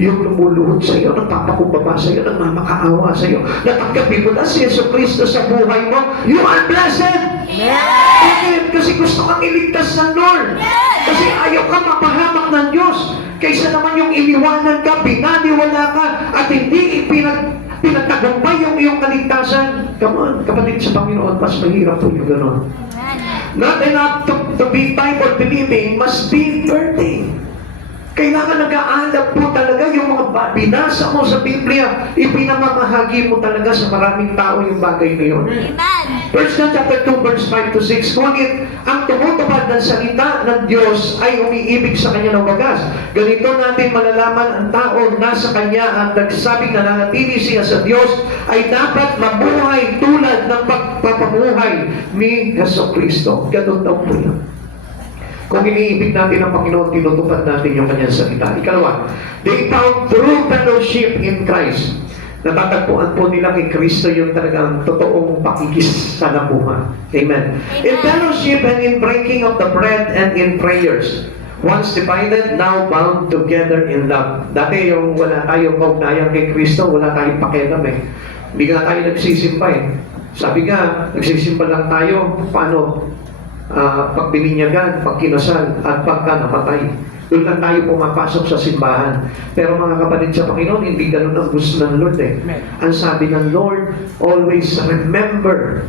Yung lumuluhod sa iyo, nagpapakumbaba sa iyo, nagmamakaawa sa iyo, natanggapin mo na si Yesu Cristo sa buhay mo, you are blessed! Bakit? Kasi gusto kang iligtas ng Lord. Kasi ayaw ka mapahamak ng Diyos. Kaysa naman yung iniwanan ka, binaniwala ka, at hindi pinagtagumpay yung iyong kaligtasan. Come on, kapatid sa Panginoon, mas mahirap po yung gano'n. Not enough to be Bible believing, must be birthing. Kailangan nag-aalap po talaga yung mga binasa mo sa Biblia, ipinamamahagi mo talaga sa maraming tao yung bagay na yun. Amen. 1 John chapter 2, verse 5 to 6, ngunit ang tumutupad ng salita ng Diyos ay umiibig sa Kanya ng wagas. Ganito natin malalaman ang tao nasa Kanya at nagsasabing nananatili siya sa Diyos ay dapat mabuhay tulad ng pagpapamuhay ni Jesucristo. Ganun daw po yan. Kung iniibig natin ang Panginoon, tinutupad natin yung Kanyang salita. Ikalawa, they found true fellowship in Christ. Natatagpuan po nila kay Kristo yung talagang totoong pakikisalamuha. Amen. In fellowship and in breaking of the bread and in prayers, once divided, now bound together in love. Dati yung wala tayong kaugnayan kay Kristo, wala tayong pakialam eh. Hindi nga tayo nagsisimba eh. Sabi nga, nagsisimba lang tayo, paano? Pagbininyagan, pagkinasal, at pagka napatay. Doon lang tayo pumapasok sa simbahan. Pero mga kapatid sa Panginoon, hindi ganun ang gusto ng Lord eh. Ang sabi ng Lord, always remember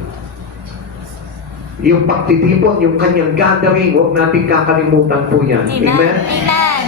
yung pagtitipon, yung kanyang gathering, huwag natin kakalimutan po yan. Amen. Amen? Amen.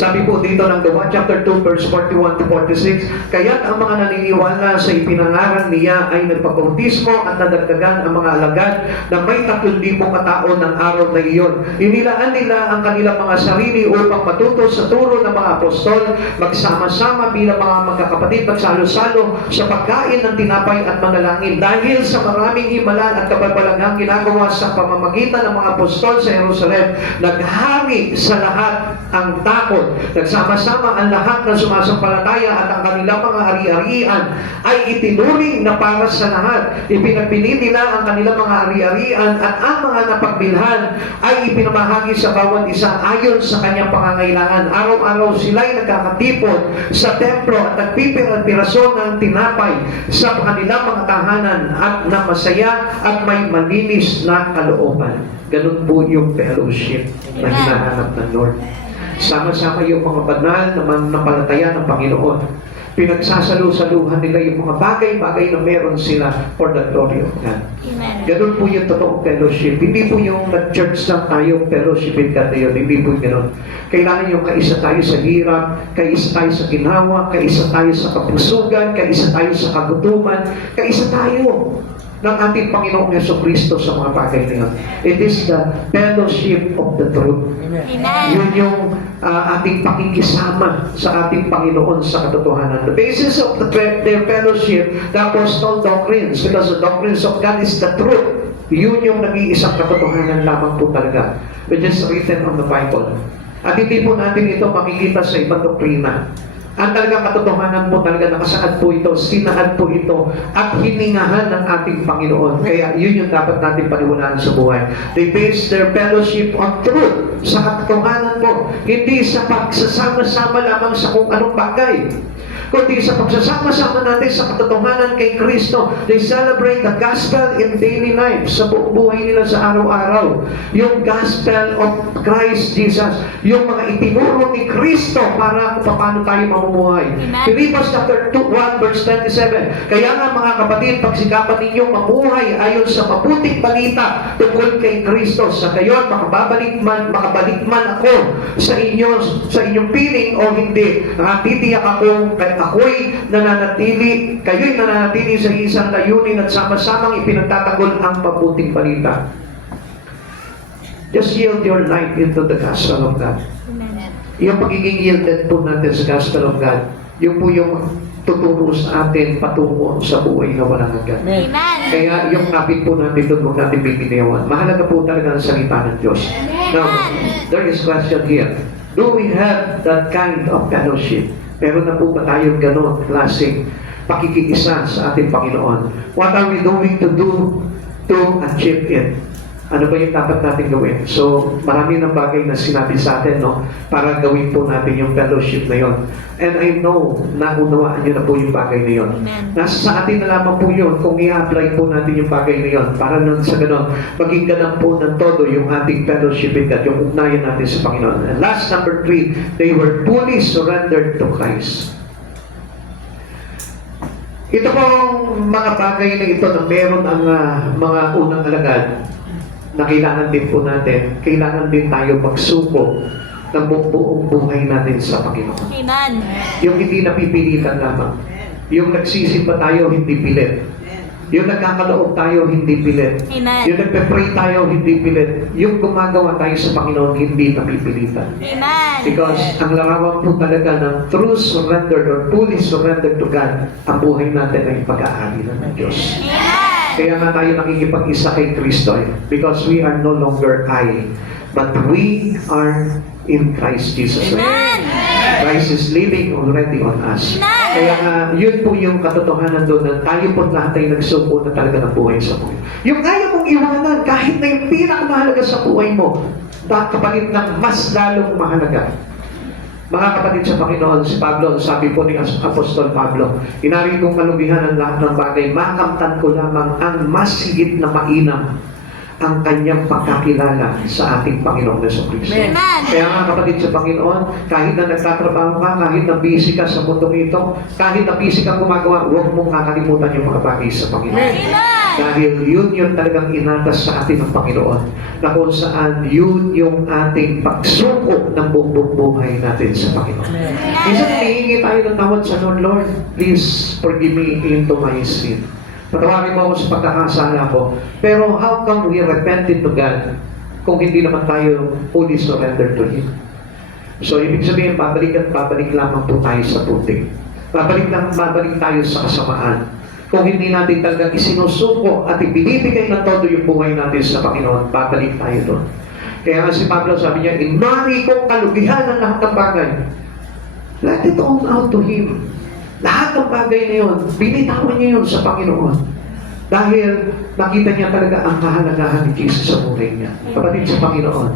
Sabi po dito ng Gawa chapter 2 verse 41 to 46, kaya't ang mga naniniwala sa ipinangaral niya ay nagpabautismo at nadagdagan ang mga alagad na may 3,000 katao ng araw na iyon. Inilaan nila ang kanilang mga sarili upang matuto sa turo ng mga apostol, magsama-sama bilang mga magkakapatid, magsalo-salo sa pagkain ng tinapay at manalangin. Dahil sa maraming himalan at kabalbalaghang ginagawa sa pamamagitan ng mga apostol sa Jerusalem, naghari sa lahat ang takot. Nagsama-sama ang lahat na sumasampalataya at ang kanilang mga ari-arian ay itinuring na para sa lahat. Ipinagbili nila ang kanilang mga ari-arian at ang mga napagbilhan ay ipinamahagi sa bawat isa ayon sa kanyang pangangailangan. Araw-araw sila'y nagkakatipon sa templo at nagpipirasyon ng tinapay sa kanilang mga tahanan at na masaya at may malinis na kalooban. Ganun po yung fellowship na hinahanap ng Lord. Sama-sama yung mga banal na mananampalataya ng Panginoon. Pinagsasalo-saluhan nila yung mga bagay-bagay na meron sila for the glory of God. Amen. Ganun po yung totoong fellowship. Hindi po yung nag-church lang tayo, fellowship in God na yun. Hindi po ganun. Kailangan yung kaisa tayo sa hirap, kaisa tayo sa ginawa, kaisa tayo sa kapusugan, kaisa tayo sa kagutuman, kaisa tayo ng ating Panginoong Jesucristo sa mga bagay na yun. It is the fellowship of the truth. Amen. Yun yung ating pakikisama sa ating Panginoon sa katotohanan. The basis of their fellowship, the apostolic doctrines, because the doctrines of God is the truth. Yun yung nag-iisang katotohanan lamang po talaga, which is written on the Bible. At hindi po natin ito makikita sa ibang doktrina. Ang talagang katotohanan po talaga nakasaad po ito, sinaad po ito, at hiningahan ng ating Panginoon. Kaya yun yung dapat natin paniwalaan sa buhay. They base their fellowship on truth, sa katotohanan po. Hindi sa pagsasama-sama lamang sa kung anong bagay, kundi sa pagsasama-sama natin sa katotohanan kay Kristo. They celebrate the gospel in daily life, sa buong buhay nila sa araw-araw. Yung gospel of Christ Jesus, yung mga itinuro ni Kristo para kung paano tayo mamumuhay. Philippians chapter 1 verse 27, kaya nga mga kapatid, pagsikapan ninyong mamuhay ayon sa mabuting balita tungkol kay Kristo. Sa gayon, makabalik man ako sa inyong piling o hindi. Nakatitiyak akong kayo'y nananatili sa isang layunin at sama-samang ipinagtatanggol ang mabuting balita. Just yield your life into the gospel of God. Amen. Yung pagiging yielded po natin sa gospel of God, yung po yung tuturo sa atin patungo sa buhay na walang hanggan. Amen. Kaya yung kapit po natin doon, huwag natin bibiniwan. Mahalaga po talaga ang salita ng Diyos. Now, there is question here. Do we have that kind of fellowship? Meron na po ba tayong gano'n klaseng pakikiisa sa ating Panginoon? What are we doing to do to achieve it? Ano ba yung dapat natin gawin? So, marami ng bagay na sinabi sa atin, no? Para gawin po natin yung fellowship na yon. And I know, naunawaan nyo na po yung bagay na yon. Nasa sa atin na lamang po yun, kung i-apply po natin yung bagay na yon, para nun sa ganon, maging ganang po ng todo yung ating fellowship with God, yung ugnayan natin sa Panginoon. And last, number 3, they were fully surrendered to Christ. Ito pong mga bagay na ito na meron ang mga unang alagad, na kailangan din po natin, kailangan din tayo magsuko ng buong buhay natin sa Panginoon. Amen. Yung hindi napipilitan lamang. Yung nagsisimba tayo, hindi pilit. Yung nagkakaloob tayo, hindi pilit. Amen. Yung nagpe-pray tayo, hindi pilit. Yung gumagawa tayo sa Panginoon, hindi napipilitan. Amen. Because ang larawan po talaga ng true surrendered or fully surrendered to God, ang buhay natin ay pag-aari ng Diyos. Amen. Kaya nga tayo nakikipag-isa kay Kristo because we are no longer I, but we are in Christ Jesus. Amen. Christ is living already on us. Amen. Kaya yun po yung katotohanan doon na tayo po lahat ay nagsuko na talaga ng buhay sa buhay. Yung kaya mong iwanan kahit na yung pinakamahalaga sa buhay mo, kapalit ng mas lalong mahalaga. Mga kapatid sa Panginoon, si Pablo, sabi po ni Apostol Pablo, inaring kong kalubihan ang lahat ng bagay, makamtan ko lamang ang mas higit na mainam ang kanyang pagkakilala sa ating Panginoong Jesucristo. Amen. Kaya mga kapatid sa Panginoon, kahit na nagtatrabaho ka, kahit na busy ka sa mundong ito, kahit na busy ka gumagawa, huwag mong kakalimutan yung mga bagay sa Panginoon. Amen. Dahil yun yung talagang inatas sa atin ng Panginoon, na kung saan yun yung ating pagsuko ng buong buhay natin sa Panginoon. Minsan hinihingi tayo ng tawad sa Lord, Lord, please forgive me into my sin. Patawarin mo ako sa pagkakasala ko. Pero how come we repented to God kung hindi naman tayo fully surrendered to Him? So, ibig sabihin, babalik at babalik lamang po tayo sa putik. Babalik tayo sa kasamaan. Kung hindi natin talagang isinusuko at ibinibigay na todo yung buhay natin sa Panginoon, babalik tayo doon. Kaya nga si Pablo sabi niya, inari kong kalugihan ang lahat ng bagay. Let it all out to Him. Lahat ng bagay na yun, binitawan niya yun sa Panginoon. Dahil nakita niya talaga ang kahalagahan ni Jesus sa buhay niya. Kapatid sa Panginoon,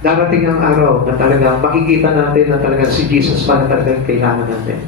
darating ang araw na talaga makikita natin na talaga si Jesus pala talagang kailangan natin.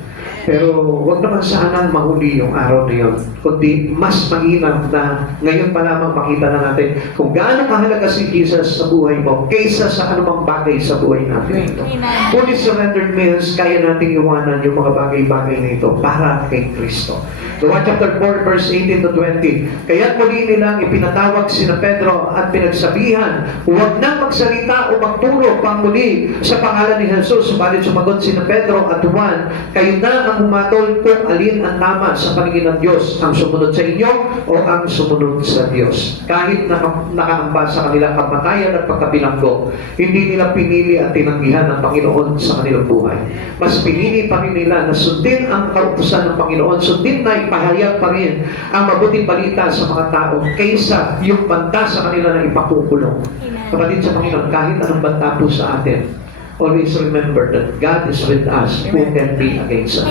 Pero huwag naman sanang mahuli yung araw na yun. Kundi mas mainam na ngayon pa lamang makita na natin kung gaano kahalaga si Jesus sa buhay mo kaysa sa anumang bagay sa buhay natin ito. Fully surrendered means kaya nating iwanan yung mga bagay-bagay na ito para kay Kristo. Luan chapter 4 verse 18 to 20. Kaya't muli nilang ipinatawag sina Pedro at pinagsabihan, huwag nang magsalita o magturo pang muli sa pangalan ni Jesus. Subalit sumagot sina Pedro at Juan, kayo na ang humatol kung alin ang tama sa paningin ng Diyos, ang sumunod sa inyo o ang sumunod sa Diyos. Kahit nakaamba sa kanilang kamatayan at pagkabilanggo, hindi nila pinili at tinanggihan ng Panginoon sa kanilang buhay. Mas pinili pa rin nila na sundin ang kautusan ng Panginoon, sundin na ipahayag pa rin ang mabuting balita sa mga tao kaysa yung banta sa kanila na ipakukulong. Kapatid sa Panginoon, kahit anong banta po sa atin, always remember that God is with us. Who can be against us?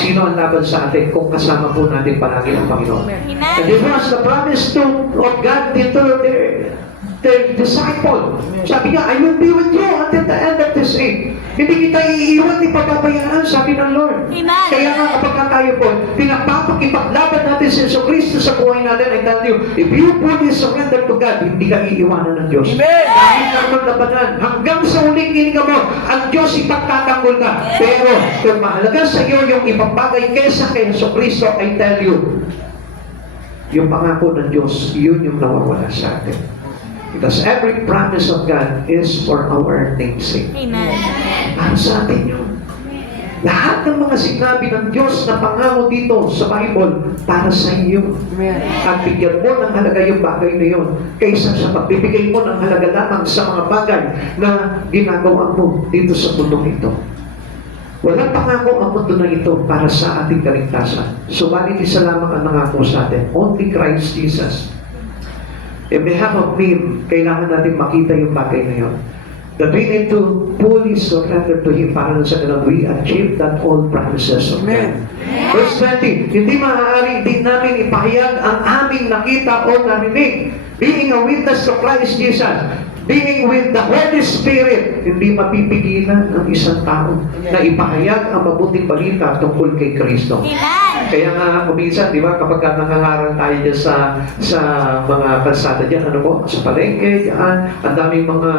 Sino ang laban sa atin kung kasama po natin palagi ang Panginoon? And it was the promise of God to their disciple. Sabi niya, I will be with you until the end of this age. Hindi kita iiwan, ipapabayaan, sabi ng Lord. Kaya nga kapag tayo po, pinapapakipaglaban natin si Jesucristo sa buhay natin, I tell you, if you fully surrender to God, hindi ka iiwanan ng Diyos. Kahit naman labanan, hanggang sa huling hininga mo, ang Diyos ipagtatanggol ka. Pero kung mahalaga sa iyo yung ipapagay kesa kay Jesucristo, I tell you, yung pangako ng Diyos, yun yung nawawala sa atin. Because every promise of God is for our namesake. Para sa atin yun. Lahat ng mga sinabi ng Diyos na pangako dito sa Bible, para sa iyo. At bigyan mo ng halaga yung bagay na yun, kaysa sa pagbibigay mo ng halaga lamang sa mga bagay na ginagawa mo dito sa mundong ito. Walang pangako ang mundo na ito para sa ating kaligtasan. Subalit isa lamang ang nangako sa atin. Only Christ Jesus. In behalf of Him, kailangan natin makita yung bagay na yun. That we need to fully surrender to Him para sa kanila we achieve that all promises of God. Verse 20, hindi maaari din namin ipahayag ang aming nakita o narinig. Being a witness to Christ Jesus, being with the Holy Spirit, hindi mapipigilan ng isang tao na ipahayag ang mabuting balita tungkol kay Kristo. Kaya nga, kuminsan, di ba, kapag nangangaral tayo dyan sa mga kalsada dyan, ano po, sa palengke, dyan, ang daming mga,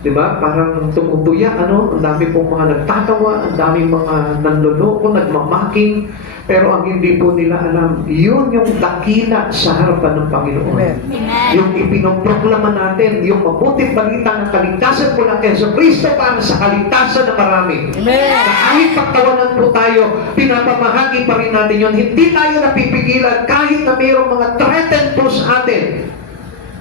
di ba, parang tumutuya, ang dami pong mga nagtatawa, ang daming mga nanloloko, nagmamaking, pero ang hindi po nila alam, yun yung dakila sa harapan ng Panginoon. Yung ipinoproklama natin, yung mabuting balita ng kaligtasan mula kay Jesucristo para sa kaligtasan ng marami. Na kahit pagtawanan po tayo, pinapamahagi pa rin natin yun. Hindi tayo napipigilan kahit na mayroong mga threaten po sa atin.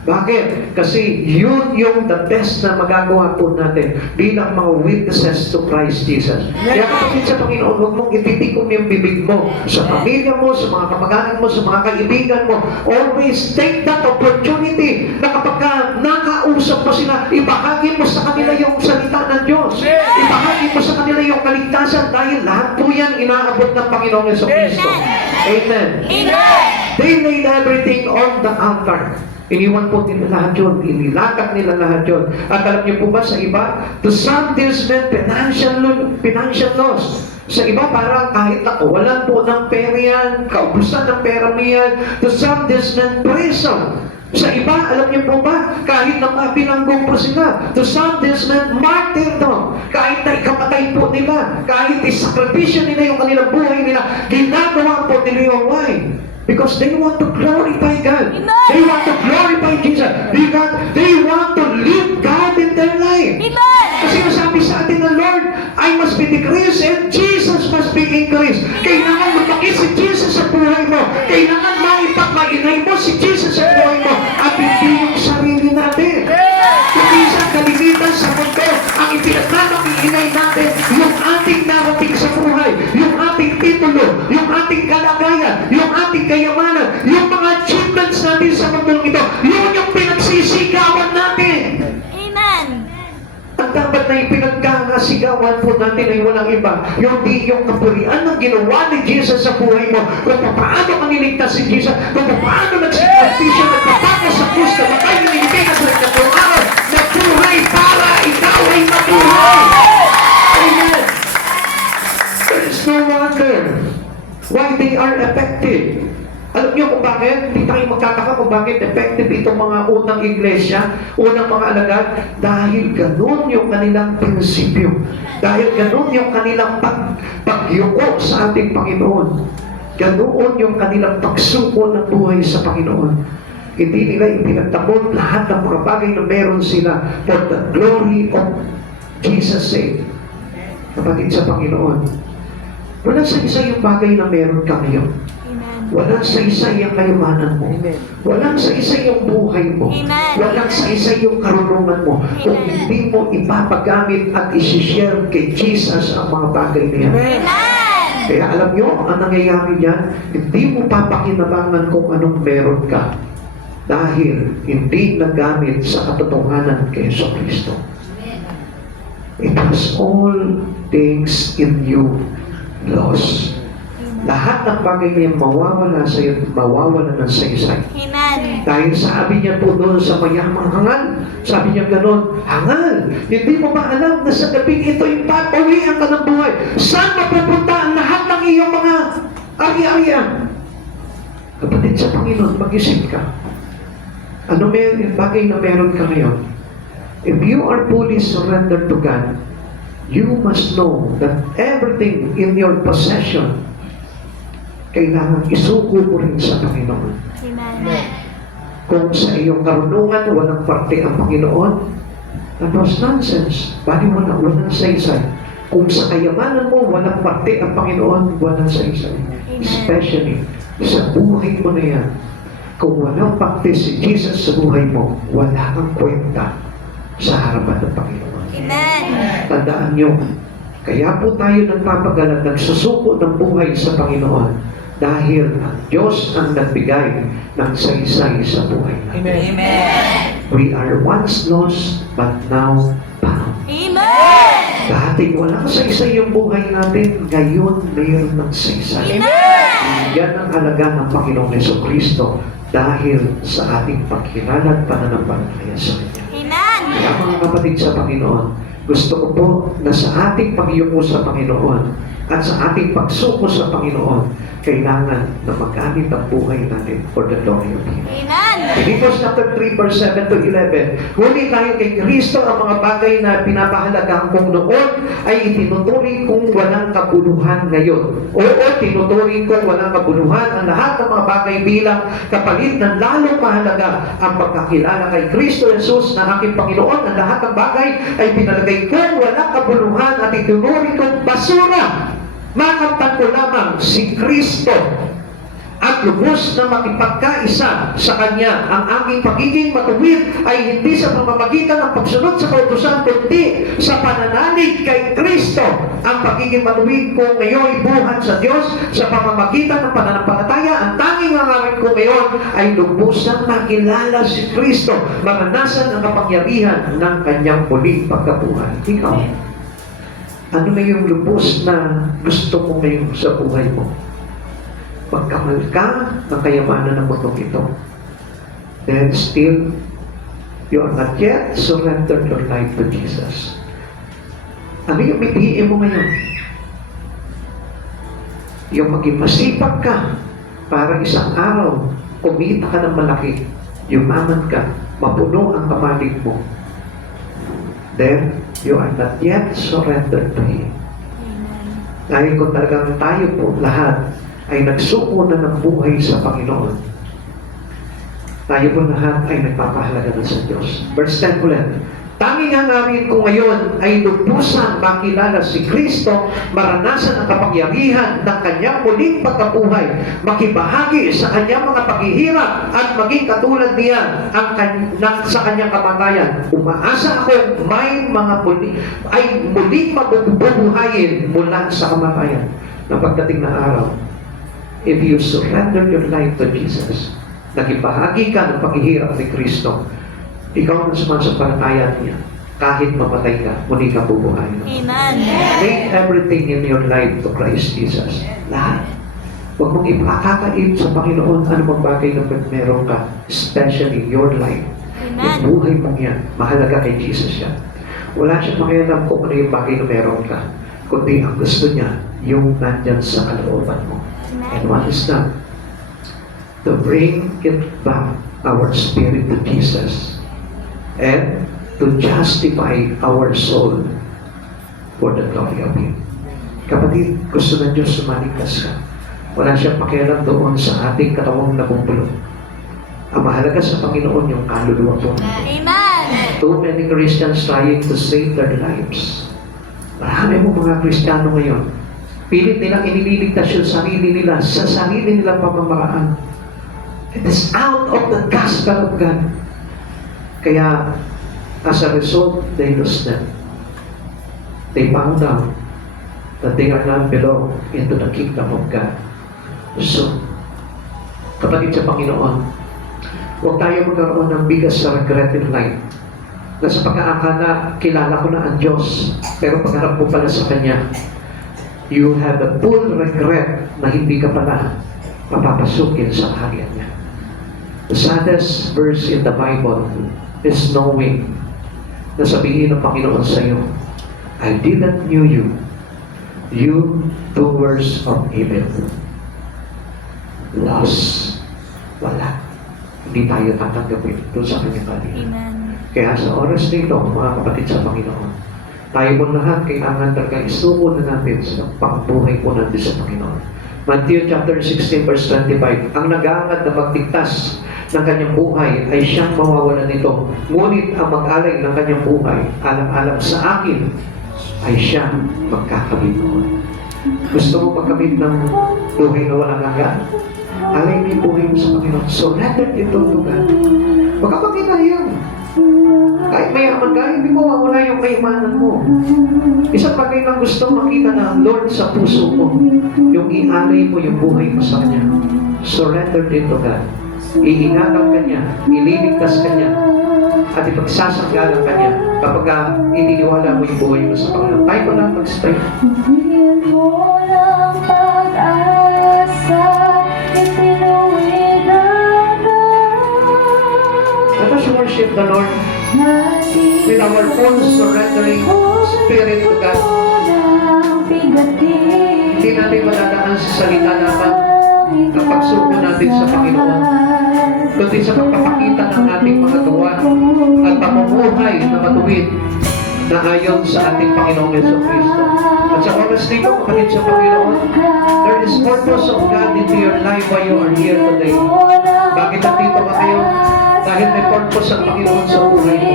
Bakit? Kasi yun yung the best na magagawa po natin bilang mga witnesses to Christ Jesus. Kaya kapatid sa Panginoon, huwag mong ititikom yung bibig mo sa pamilya mo, sa mga kamag-anak mo, sa mga kaibigan mo. Always take that opportunity na kapag nakausap mo sila, ibahagi mo sa kanila yung salita ng Diyos. Ibahagi mo sa kanila yung kaligtasan dahil lahat po yan inaabot ng Panginoong Jesucristo. Amen. They laid everything on the altar. Iniwan po nila lahat yun. Inilakad nila lahat yun. At alam niyo po ba sa iba? To some this meant financial loss. Sa iba parang kahit nakuwalan po ng pera yan, kaubusan ng pera mo yan. To some this meant prison. Sa iba, alam niyo po ba, kahit na mabilanggong po sila, to some this meant martyrdom. Kahit na ikamatay po nila, kahit isakripisyo nila yung kanilang buhay nila, ginagawa po nila yung why? Because they want to glorify God. Amen. They want to glorify Jesus. They want to live God in their life. Amen. Kasi sabi sa atin ng Lord, I must be decreased and Jesus must be increased. Kailangan lumaki si Jesus sa buhay mo. Kailangan maipagmainay mo si Jesus sa buhay mo. At hindi yung sarili natin. Hindi sa kalimitan sa mundo. Ang ipinagmamainay natin, yung ating narating sa buhay, yung ating titulo, yung ating kalagayan, yung ating kayamanan, yung mga achievements natin sa mundo ito, yun yung pinagsisigawan natin. Amen. Ang dapat na ipinagkakasigawan po natin ay walang iba. Yung di yung kapurian ng ginawa ni Jesus sa buhay mo. Kung paano maniligtas si Jesus. Kung paano nagsakripisyo, nagpapako sa krus na matay na nilipigas ng katong araw. Nagbuhay para ikaw ay mabuhay. Amen. There is no wonder why they are effective. Alam niyo kung bakit? Hindi tayo magkataka kung bakit effective itong mga unang iglesia, unang mga alagad. Dahil ganun yung kanilang prinsipyo. Dahil ganun yung kanilang pagyuko sa ating Panginoon. Ganoon yung kanilang pagsuko ng buhay sa Panginoon. Hindi nila ipinagtamon lahat ng mga bagay na meron sila for the glory of Jesus' sake. Kapatid sa Panginoon, wala sa isa yung bagay na meron ka ngayon. Walang sa isa yung kayamanan mo. Walang sa isa yung buhay mo. Amen. Walang sa isa yung karunungan mo. Kung Amen. hindi mo ipapagamit at isishare kay Jesus ang mga bagay na yan. Amen. Kaya alam nyo, ang nangyayari yan, hindi mo papakinabangan kung anong meron ka. Dahil hindi nagamit sa katotohanan kay Jesucristo. It was all things in you lost. Lahat ng bagay niya mawawala sa iyo, mawawala ng saysay. Amen. Dahil sabi niya po doon sa mayamang hangal, sabi niya gano'n, hangal, hindi mo ba alam na sa gabing ito yung papawian ka ng buhay? Saan mapupunta ang lahat ng iyong mga ari-arian? Kapatid sa Panginoon, mag-isip ka. Ano may bagay na meron ka ngayon? If you are fully surrendered to God, you must know that everything in your possession kailangan isuko mo rin sa Panginoon. Amen. Kung sa iyong karunungan, walang parte ang Panginoon, that was nonsense. Bali walang saysay. Kung sa kayamanan mo, walang parte ang Panginoon, walang saysay. Especially sa buhay mo na yan. Kung walang parte si Jesus sa buhay mo, wala kang kwenta sa harapan ng Panginoon. Amen. Tandaan nyo, kaya po tayo nagpapagalan, nagsusuko ng buhay sa Panginoon. Dahil ang Diyos ang nagbigay ng saysay sa buhay natin. Amen. We are once lost, but now found. Amen. Dating walang saysay yung buhay natin, ngayon mayroon ng saysay. Amen. Yan ang halaga ng Panginoong Jesucristo dahil sa ating pagkilala at pananampalataya sa Kanya. Amen. Kaya mga kapatid sa Panginoon, gusto ko po na sa ating pagyuko sa Panginoon at sa ating pagsuko sa Panginoon, kailangan na magamit ang buhay natin for the glory of Him. Amen. Philippians chapter 3 verse 7 to 11. Ngunit dahil kay Kristo ang mga bagay na pinapahalagaan kong noon ay itinuturing kong walang kabuluhan ngayon. Oo, tinuturing kong walang kabuluhan ang lahat ng mga bagay bilang kapalit ng lalong mahalaga ang pagkakilala kay Kristo Jesus na aking Panginoon. Ang lahat ng bagay ay pinalagay kong walang kabuluhan at itinuturing kong basura. Makamtan ko lamang si Kristo at lubos na makipagkaisa sa Kanya. Ang aking pagiging matuwid ay hindi sa pamamagitan ng pagsunod sa kautusan, kundi sa pananalig kay Kristo. Ang pagiging matuwid ko ngayon buhat sa Diyos sa pamamagitan ng pananampalataya. Ang tanging hangarin ko ngayon ay lubos na makilala si Kristo, maranasan ang kapangyarihan ng Kanyang muling pagkabuhay. Ikaw, ano na yung lubos na gusto mo ngayon sa buhay mo? Pagkamal ka ng kayamanan ng mundong ito, then still, you are not yet surrendered your life to Jesus. Ano yung pipiliin mo ngayon? Yung maging masipag ka para isang araw, kumita ka ng malaki, yumaman ka, mapuno ang kamalig mo. Then, you are not yet surrendered to Him. Dahil kung talagang tayo po lahat ay nagsuko na ng buhay sa Panginoon, tayo po lahat ay nagpapahalaga na sa Diyos. Verse 10 ulit. Tanging hangarin ko ngayon ay lubusan makilala si Kristo, maranasan ang kapangyarihan ng kanyang muling pagkabuhay, makibahagi sa kanyang mga paghihirap at maging katulad niya sa kanyang kamatayan. Umaasa ako may mga muling mabubuhayin mula sa kamatayan na pagdating na araw. If you surrender your life to Jesus, naging bahagi ka ng paghihirap ni Kristo, ikaw ang sumasampalataya niya. Kahit mamatay ka, muli ka bubuhayin. Amen. Make everything in your life to Christ Jesus. Lahat. Huwag mong ipakakain sa Panginoon anumang bagay na meron ka, especially your life. Amen. Yung buhay mong yan, mahalaga kay Jesus yan. Wala siyang pakialam kung ano yung bagay na meron ka, kundi ang gusto niya, yung nandyan sa kalooban mo. And what is that? To bring it back, our spirit to Jesus. And to justify our soul for the glory of Him. Kapatid, gusto ng Diyos sumaligtas ka. Wala siyang pakialam doon sa ating katawang nabubulong. Ang mahalaga sa Panginoon yung kaluluwa po. Amen. Too many Christians trying to save their lives. Marami mo mga Kristiyano ngayon, pilit nilang iniligtas yung sarili nila sa sarili nilang pamamaraan. It is out of the gospel of God. Kaya, as a result, they lost them. They found out that they are not belong into the kingdom of God. So, kapatid sa Panginoon, huwag tayo magkaroon ng bigas sa regret in life. Na sa pagkaakala, kilala ko na ang Diyos, pero pagharap mo pala sa Kanya, you have a full regret na hindi ka pala papapasukin sa kaharian niya. The saddest verse in the Bible is knowing na sabihin ng Panginoon sa iyo, I didn't knew you, you doers of evil. Lost. Wala. Hindi tayo tatanggapin doon sa kanyang kalihan. Amen. Kaya sa oras nito, mga kapatid sa Panginoon, tayo po lahat kailangan talaga isuko na natin sa pagbuhay po natin sa Panginoon. Matthew chapter 16 verse 25, ang nag-aangad na magligtas ng kanyang buhay ay siyang mawawalan nito. Ngunit ang mag-alay ng kanyang buhay, alam-alam sa akin, ay siyang magkakamit noon. Gusto mo magkamit ng buhay na walang hanggan? Alay mo yung buhay mo sa Panginoon. Surrender ito to God. Huwag ka pagkinayan. Kahit mayaman ka, hindi mawawala yung kaimanan mo. Isang bagay lang gusto makita na Lord sa puso mo, yung ialay mo yung buhay mo sa Kanya. Surrender dito God. Iingatan ka niya, ililigtas ka niya, at ipagsasanggalan ka niya kapag ininiwala mo yung buhay mo sa Panginoon. Tayo mo lang mag-stay. Bigyan mo ng pag-asa, itinuwid ang Let us worship the Lord with our full surrendering spirit to God. Hindi natin madadaan sa salita naman ang pagsuko natin sa Panginoon, kundi sa pagpapakita ng ating mga gawa at pamumuhay na matuwid na ayon sa ating Panginoong Jesucristo. At sa oras dito, kapatid sa Panginoon, there is purpose of God into your life while you are here today. Bakit nandito ka kayo? Dahil may purpose ang Panginoon sa buhay mo.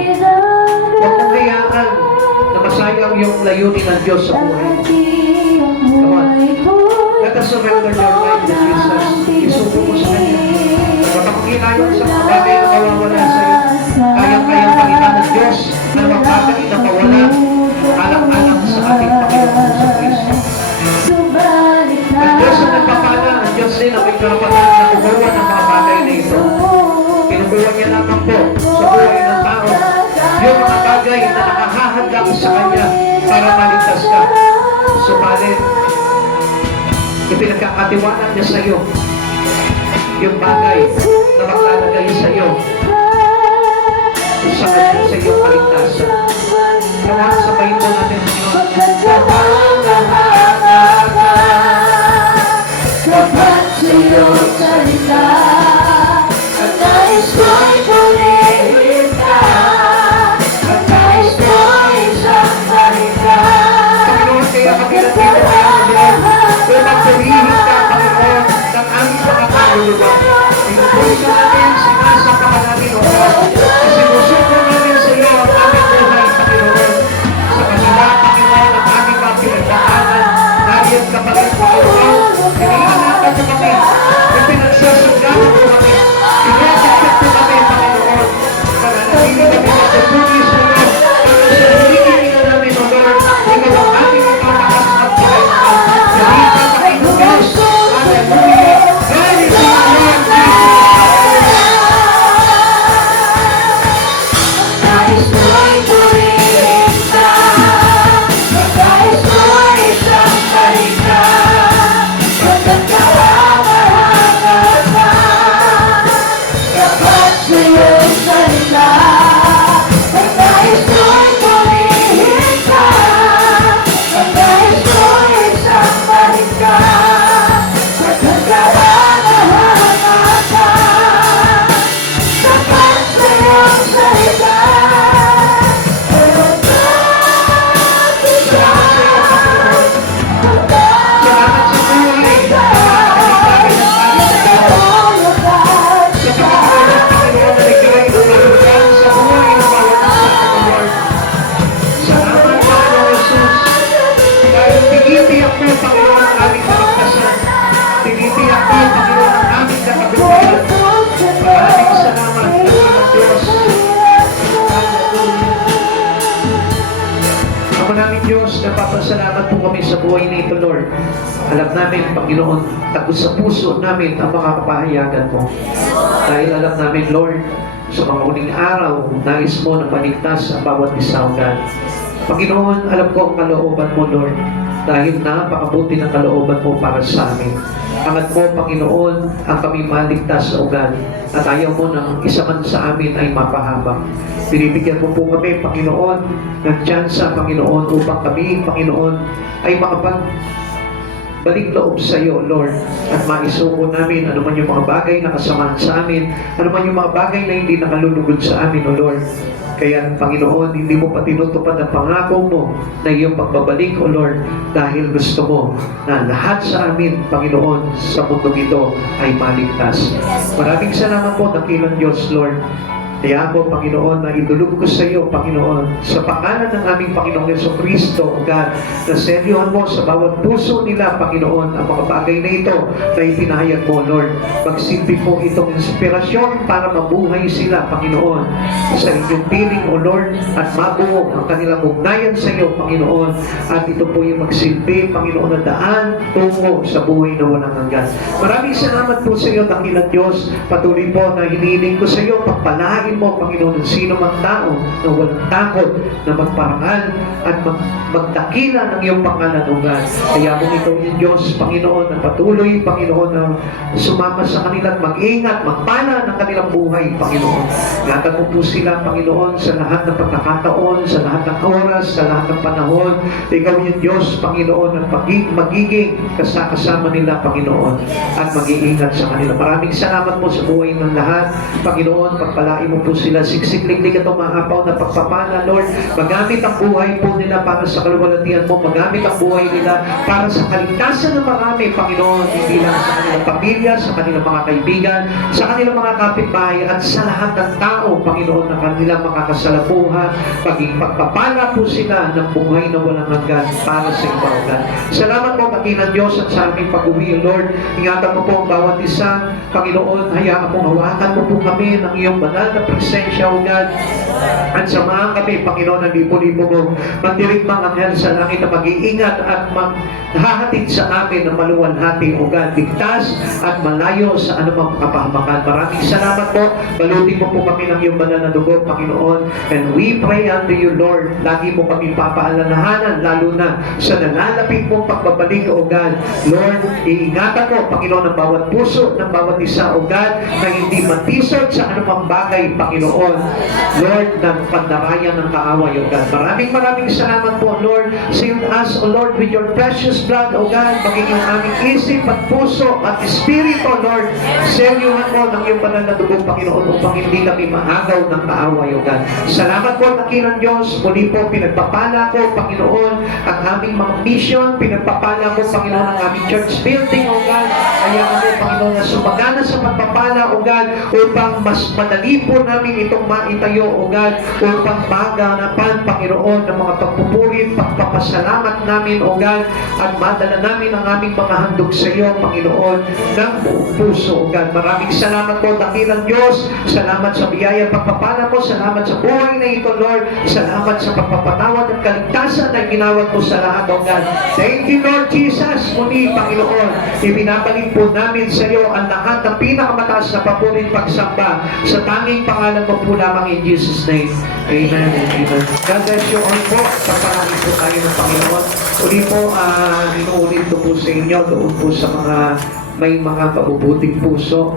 Huwag mong hayaan na masayang yung layunin ng Diyos sa buhay mo. Come on. Let us surrender your life to Jesus. Isuko mo sa Kanya. Kapag yun sa mga bagay na mawawala sa iyo, kayang-kayang Panginoon ng Diyos na magpapagay na mawala alang-alang sa ating Panginoon sa Kristo. Ang Diyos ang nagpapala, ang Diyos din ang may karapatan na kumuha ng mga bagay na ito. Kinukuha niya lamang po sa buhay ng tao yung mga bagay na nakahahadang sa Kanya para maligtas ka. Subalit, ipinagkakatiwanan niya sa iyo yung bagay na maglalagay sa iyo sa iyong kaligtasan. Kaya sabayin po natin Kapag sa iyong salita, ang nais ko'y pulihin ka, ang nais ko'y isang salita. Panginoon, kaya kami nandito kaya namin kung magpurihin ka, Panginoon, Diyos, napapasalamat po kami sa buhay na ito, Lord. Alam namin, Panginoon, tagos sa puso namin ang mga kapahayagan mo. Dahil alam namin, Lord, sa mga uling araw, nais mo na paligtas ang bawat isa, O God. Panginoon, alam ko ang kalooban mo, Lord, dahil napakabuti ng kalooban mo para sa amin. Angat mo, Panginoon, ang kami maligtas, O God, at ayaw mo ng isa man sa amin ay mapahabang. Binibigyan mo po kami, Panginoon, ng tsansa, Panginoon, upang kami, Panginoon, ay balik loob sa iyo, Lord, at maisuko namin ano man yung mga bagay na kasamaan sa amin, ano man yung mga bagay na hindi nakalulugod sa amin, O Lord. Kaya, Panginoon, hindi mo pa tinutupad ang pangako mo na iyong pagbabalik, O Lord, dahil gusto mo na lahat sa amin, Panginoon, sa mundong ito ay maligtas. Maraming salamat po, dakilang Diyos, Lord. Kaya ako, Panginoon, na idulog ko sa iyo, Panginoon, sa pangalan ng aming Panginoong Jesucristo, O God, na seryohan mo sa bawat puso nila, Panginoon, ang mga bagay na ito na ipinahayag mo, Lord. Magsilbi po itong inspirasyon para mabuhay sila, Panginoon, sa inyong piling, O Lord, at mabuo ang kanilang ugnayan sa iyo, Panginoon. At ito po yung magsilbi, Panginoon, na daan tungo sa buhay na walang hanggan. Maraming salamat po sa iyo, dakilang Diyos. Patuloy po na hinihiling ko sa iyo, pagpalain mo, Panginoon, ng sino mang tao na walang takot na magparangal at magdakila ng iyong pangalan, O God. Kaya mo ito yung Diyos, Panginoon, na patuloy, Panginoon, na sumama sa kanila at mag-ingat, magpala ng kanilang buhay, Panginoon. Ingatan mo po sila, Panginoon, sa lahat ng pagkakataon, sa lahat ng oras, sa lahat ng panahon. Ikaw yung Diyos, Panginoon, na magiging kasama nila, Panginoon, at mag-iingat sa kanila. Maraming salamat po sa buhay ng lahat, Panginoon. Pagpalain mo po sila, siksik-liglig at umahapaw na pagpapala, Lord. Magamit ang buhay po nila para sa kaluwalhatian mo. Magamit ang buhay nila para sa kaligtasan ng marami, Panginoon. Hindi lang sa kanilang pamilya, sa kanilang mga kaibigan, sa kanilang mga kapitbahay, at sa lahat ng tao, Panginoon, na kanilang makakasalapuhan. Paging pagpapala po sila ng buhay na walang hanggan para sa iba, O God. Salamat po, dakilang Diyos, at sa aming pag-uwi, Lord. Ingatan mo po ang bawat isa, Panginoon. Hayaan mo, hawakan mo po kami ng iyong banal na presensya, O God. At samahan kami, Panginoon, ng libo-libo mo. Magdirigmang anghel sa langit na mag-iingat at maghahatid sa amin ng maluwalhati, O God. Ligtas at malayo sa anumang kapahamakan. Maraming salamat po. Balutin mo po kami ng iyong banal na dugo, Panginoon. And we pray unto you, Lord. Lagi mo kami papaalalahanan, lalo na sa nalalapit mong pagbabalik, O God. Lord, iingatan mo, Panginoon, ang bawat puso ng bawat isa, O God, na hindi matisod sa anumang bagay, Panginoon. Lord, ng pandarayan ng kaaway, O God. Maraming salamat po, Lord. Seal us, O Lord, with your precious blood, O God. Maging yung aming isip at puso at espiritu, Lord. Seryuhan mo ng iyong banal na dugo, Panginoon, upang hindi kami maagaw ng kaaway, O God. Salamat po, dakilang Diyos. Muli po, pinagpapala ko, Panginoon, ang aming mga mission. Pinagpapala ko, Panginoon, ang aming church building, O God. Kaya kami, Panginoon, na sumagana sa pagpapala, O God, upang mas madali po namin itong maitayo, O God, upang maganapan, Panginoon, ng mga pagpupuri, pagpapasalamat namin, O God, at madala namin ang aming mga handog sa iyo, Panginoon, ng buong puso, O God. Maraming salamat po, dakilang Diyos. Salamat sa biyaya pagpapala mo. Salamat sa buhay na ito, Lord. Salamat sa pagpapatawad at kaligtasan na ginawat mo sa lahat, O God. Thank you, Lord Jesus. Muli, Panginoon, ibinabalik po namin sa iyo ang lahat ng pinakamataas na papurin pagsamba sa tanging pangalan mo po lamang in Jesus' name. Amen and amen. God bless you all po. Pagpalain po tayo ng Panginoon. Uli po, inuulit ko po sa inyo doon po sa mga may mga kabubuting puso.